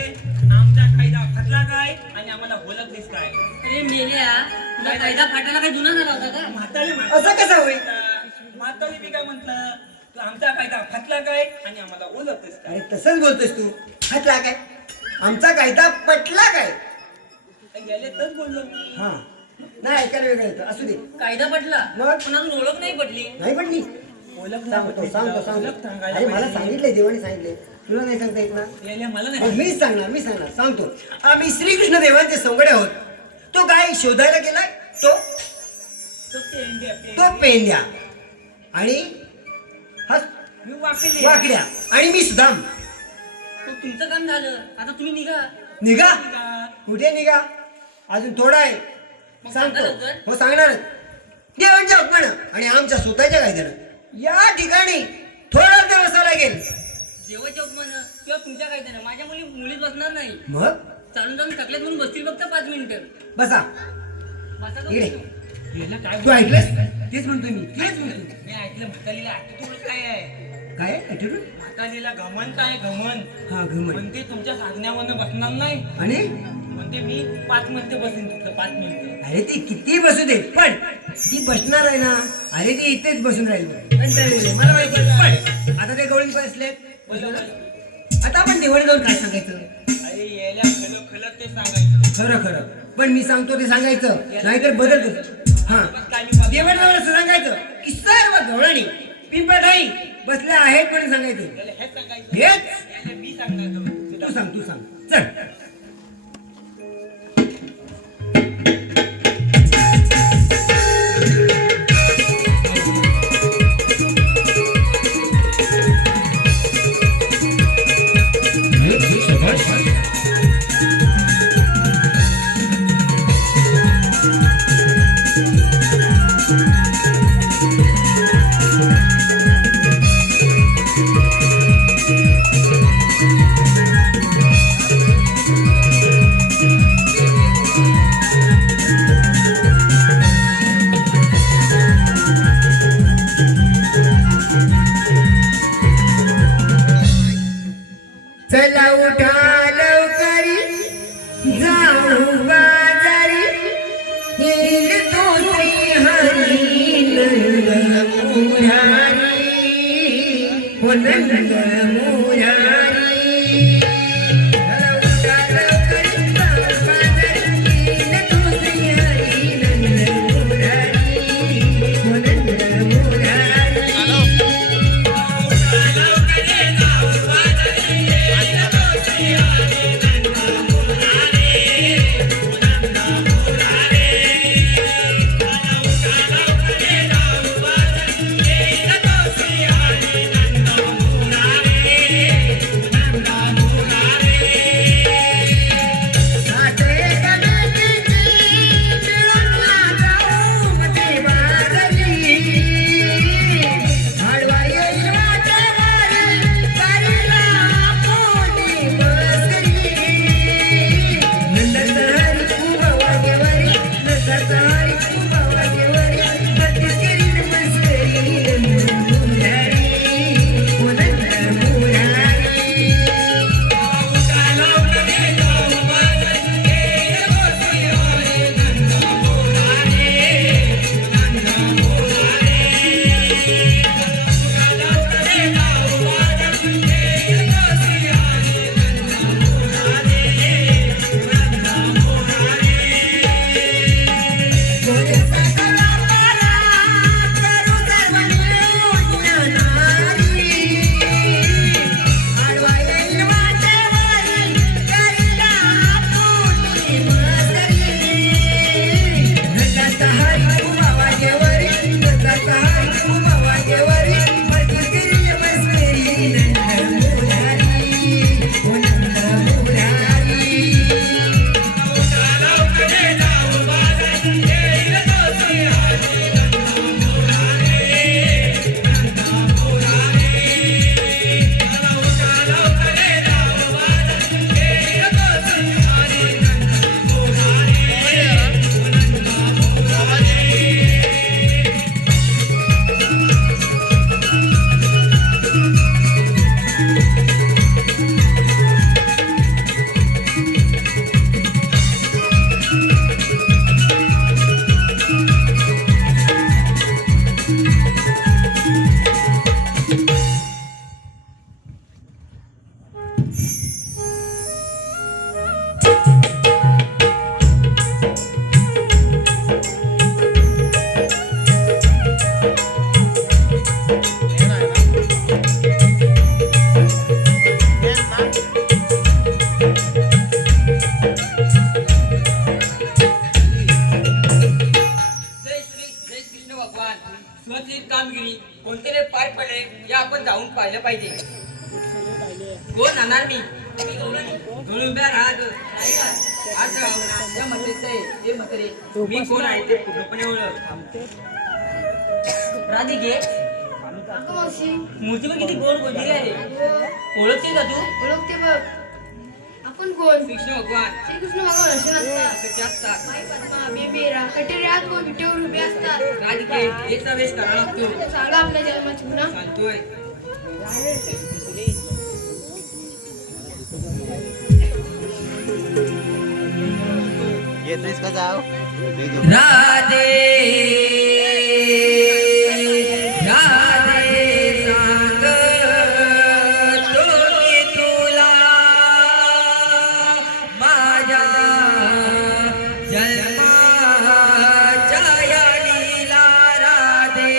आमचा कायदा फाटला काय आणि आम्हाला बोलत नाहीस काय? अरे मेल्या, तुला कायदा फाटायला काय जुना झाला होता का? म्हाताले असं कसं होईल? म्हाताले मी काय म्हंटल, तू आमचा कायदा फाटला काय आणि आम्हाला बोलत नाहीस काय? अरे तसंच बोलतोस तू. फाटला काय? आमचा कायदा पटला काय? गेले तर बोललो मी. हा, नाही ऐकायला वेगळं येतं. असू दे. कायदा पटला मग? पण अजून ओळख नाही पटली. नाही पटली. ओळख सांगतो सांगतो सांगतो. सांगायला अरे मला पाहिजे. सांगितलंय, देवाने सांगितलंय. तुला नाही सांगता येत ना? गेल्या मला मग नाही. मी सांगणार सांगतो. आम्ही श्रीकृष्ण देवांचे सोंगडे आहोत. तो गाय शोधायला गेलाय, तो पेंड्या आणि हा मी वाकले. वाकड्या आणि मी सुदाम. तो तुमचं काम झालं, आता तुम्ही निघा. निघा. कुठे निघा? अजून थोडा आहे. मग सांगतो. सांगा लवकर. हो सांगणार. देवांच्या हुकमानं आणि आमच्या स्वतःच्या कायद्यानं या ठिकाणी थोडा दिवस लागेल. देवाच्या हुकमानं किंवा तुमच्या कायद्यानं माझ्या मुलीत बसणार नाही. मग चालून जाऊन थकलेत म्हणून बसतील फक्त 5 मिनिटं. बसा. बसा का इकडे. तुम्ही? गेल्या काय तू ऐकलंस? तेच म्हणतोय मी. तेच म्हणतोय. मी ऐकलं म्हातालीला ऍटिट्यूड काय आहे? काय ऍटिट्यूड? म्हातालीला घमन काय घमन हा घमंड. म्हणते तुमच्या सांगण्यावरनं बसणार नाही. आणि म्हणते मी 5 मिनिटं बसेन तुझं 5 मिनिटं. अरे ती किती बसू दे, पण ती बसणार आहे ना. अरे ती इथेच बसून राहील. कंटाळलेली. मला माहिती आहे. पण आता ते गवळीत बसलेत. आता आपण देवाने जाऊन काय सांगायचं? अरे यायला खलं खलं ते सांगायचं. खरं खरं. पण मी सांगतो ते सांगायचं, नाहीतर बदलतो. हा, देवाने जाऊन असं सांगायचं की सर्व गवळणी पिंपळाई बसल्या आहेत पण सांगायचं. हेच सांगायचं. हेच यायला मी सांगणार. तू सांग चल. चला उठा लवकरी जाऊ बाजारी. येईल तो श्रीहरी नंद मुरारी. हो नंद मुरारी. चला उठा लवकरी जाऊ बाजारी. येईल तो श्रीहरी नंद मुरारी. हो नंद मुरारी. मुरारी कोण आणणार मी मी गौरणी. म्हणून उभ्या राहा ग. नाही का? आज राहू ना. त्या म्हातारीचं आहे. हे म्हातारी. मी कोण आहे ते पूर्णपणे ओळख. राधिके अगं मावशी मूर्ती पण किती गोड गोंडी आहे. ओळखते का तू? ओळखते बघ. आपण कोण? कृष्ण भगवान श्रीकृष्ण भगवान असे नसतात. कसे असतात. माई पद्मा, बेबेरा, कटेरी आत व विटेवर उभे असतात. राधिके हेचा वेश करावा लागतो. सांगा आपल्या जन्माची पुन्हा. सांगतोय. येतोयस का जाव राधे राधे सांगतो मी तुला माझ्या जन्माच्या या लीला. राधे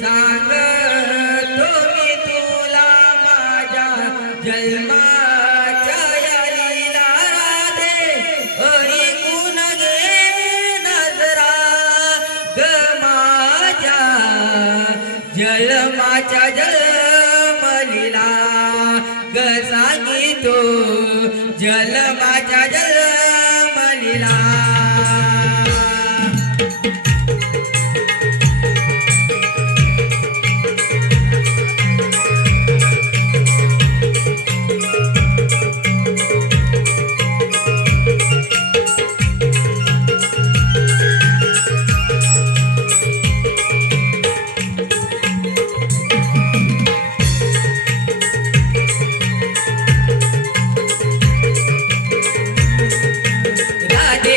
सांगतो मी तुला माझ्या जन्माच्या या लीला. राधे ऐकून घे नजरा ग माझ्या जन्माच्या जन्मलीला ग सांगितो जन्माच्या जन्मलीला. राधे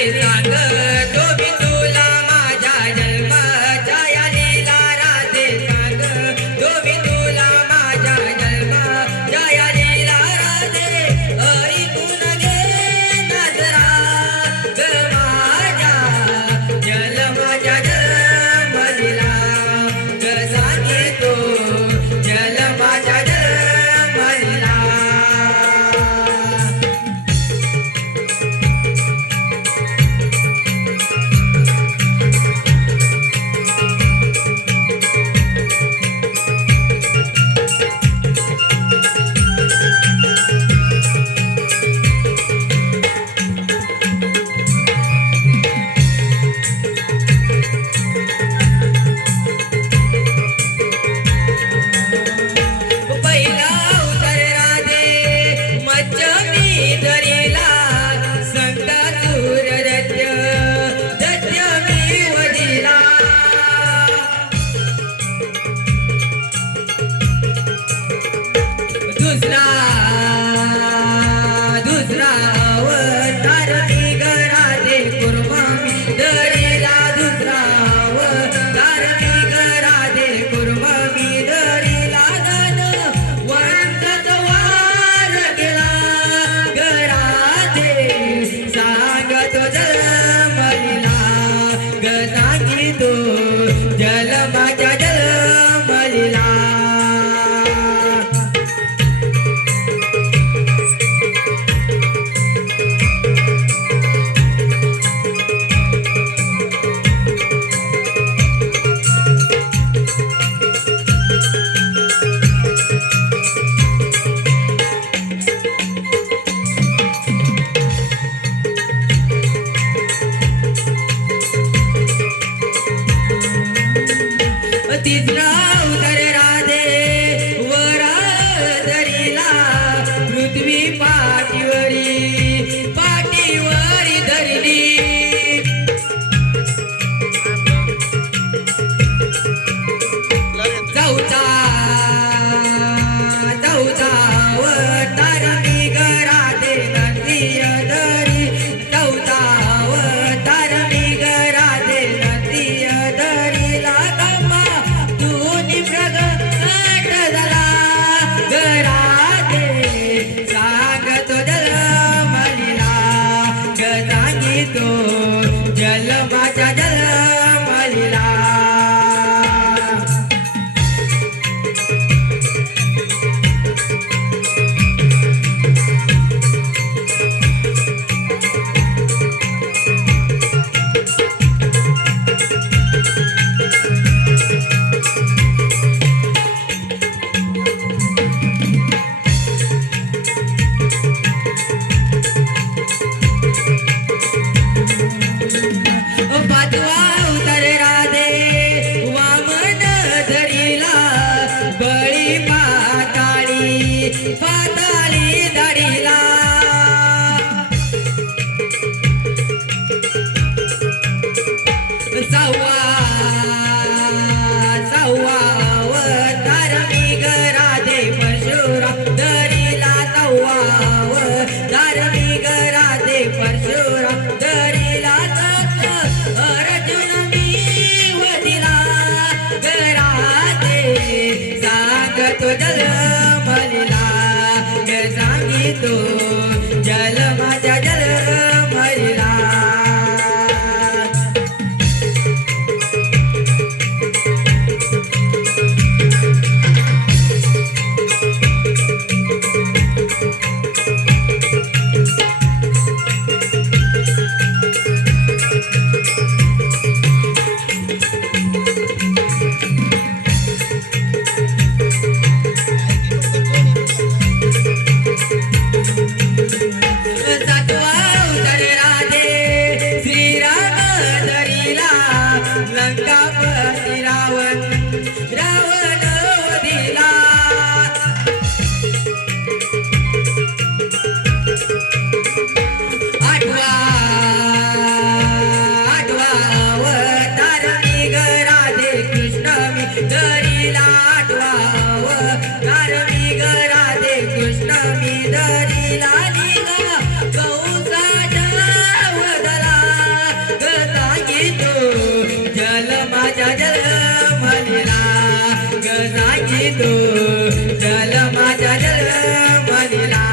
सांगितो जल माझ्या जलमलीला सातवा उदर राधे श्रीराम धरिला लंकापती रावण दिला आठवा अवतार मी ग राधे कृष्ण मी धरिला आठवा अवतार मी ग राधे कृष्ण मी धरिला जल माझ्या जलमलीला सांगितो जल माझ्या जलमलीला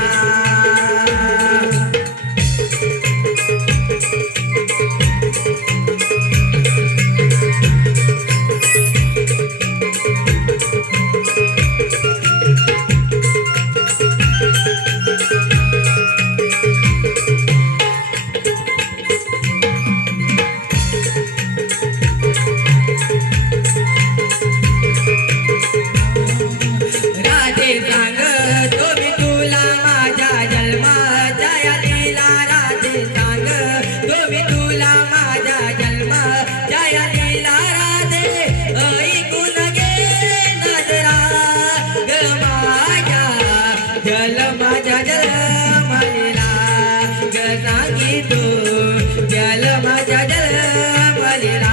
राधे सांगतो मी तुला माझ्या जन्माच्या यादीला राधे सांगतो मी तुला माझ्या जन्माच्या यादीला राधे ऐकून घे नजरा ग माझ्या जल माझ्या जलमलीला ग सांगितो जल माझ्या जलमलीला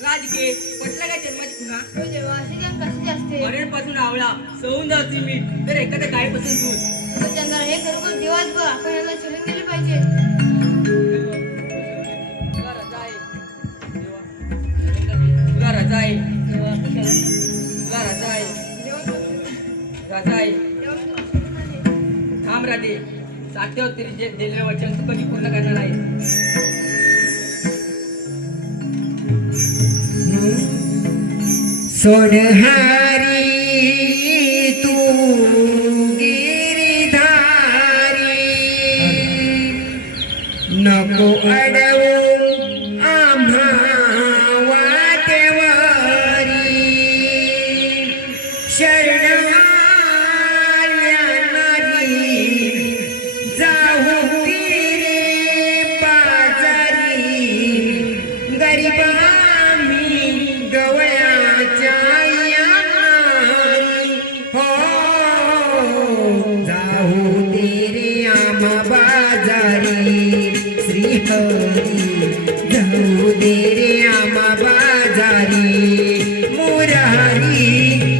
राजके पटला काय जन्माची पुन्हा हो देवा अशी जण कशी असते वरेंपासून आवळा सवून जाती मीठ तर एखाद्या गायपासून दूध हो चंद्रा हे खरोखर देवाच बघ आपण याला शिरून गेले पाहिजे तुला रजा आहे तुला रजा आहे तुला रजा आहे रजा आहे थांब राधे साठ्यावर तरी जे दिलेलं वचन तू कधी पूर्ण करणार आहे सोडहारी तू गिरिधारी नको अडवू आम्हा वाटेवरी शरण आल्यानारी जाऊ रे पाजारी गरीबा गवळ्याच्या यानारी हो जाऊ तेरे आम्हा बाजारी श्रीहरी जाऊ तेरे आम्हा बाजारी मुरारी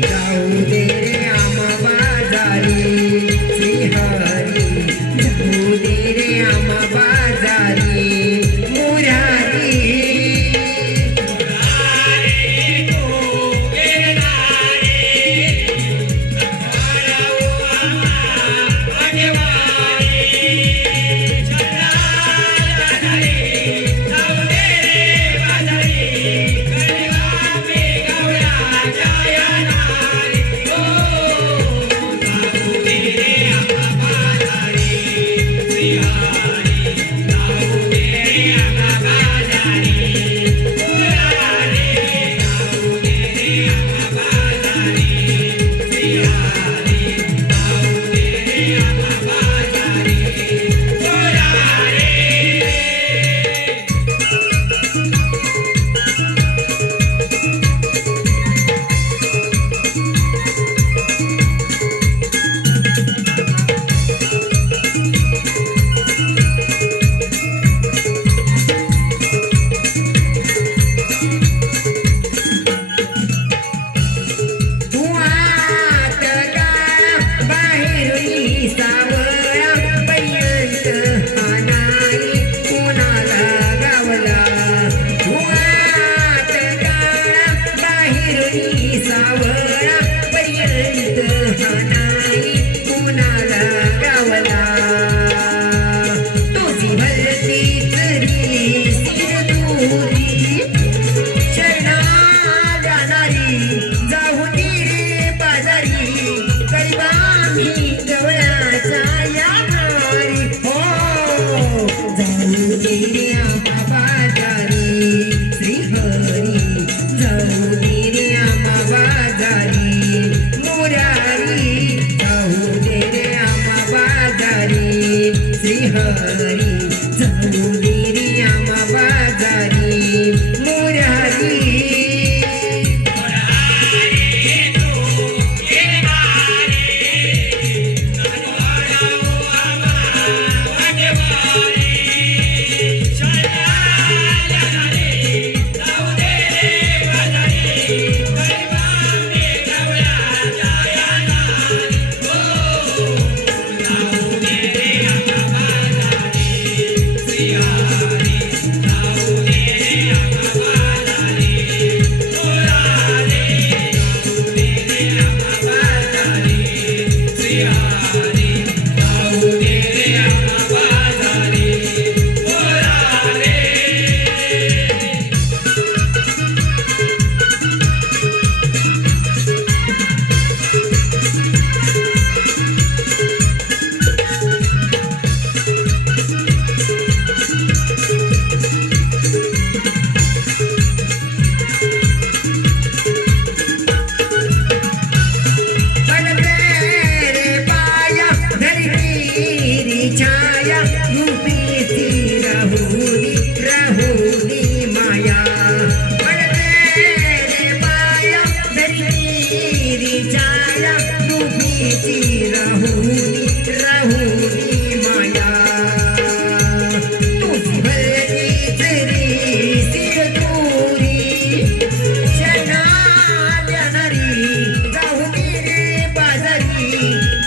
जाऊ तेरे भलतीची राहुनी माया तुझी भलतीच रे सिरदुरी क्षणा देणारी जाऊ दे रे बाजारी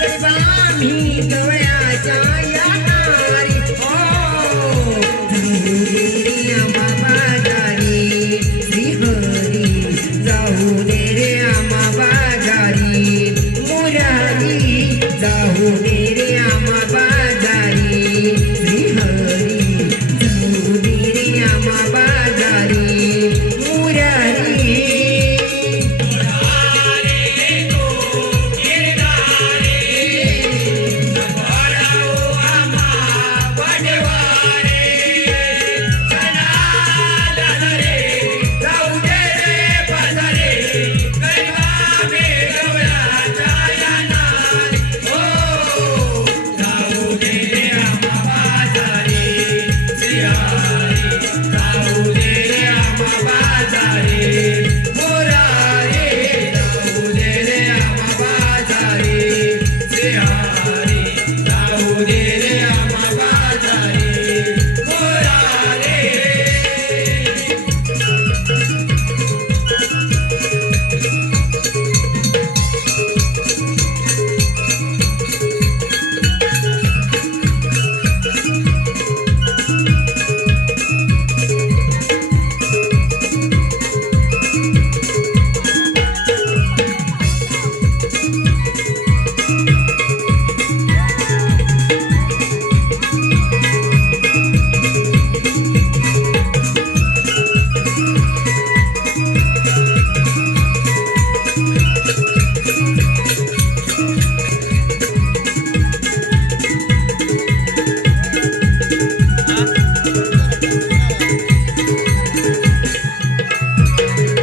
गरबा मी गवळ्याच्या या नारी जाऊ दे रे आम्हा बाजारी श्रीहरी जाऊ दे रे आम्हा बाजारी मुरारी जाऊ दे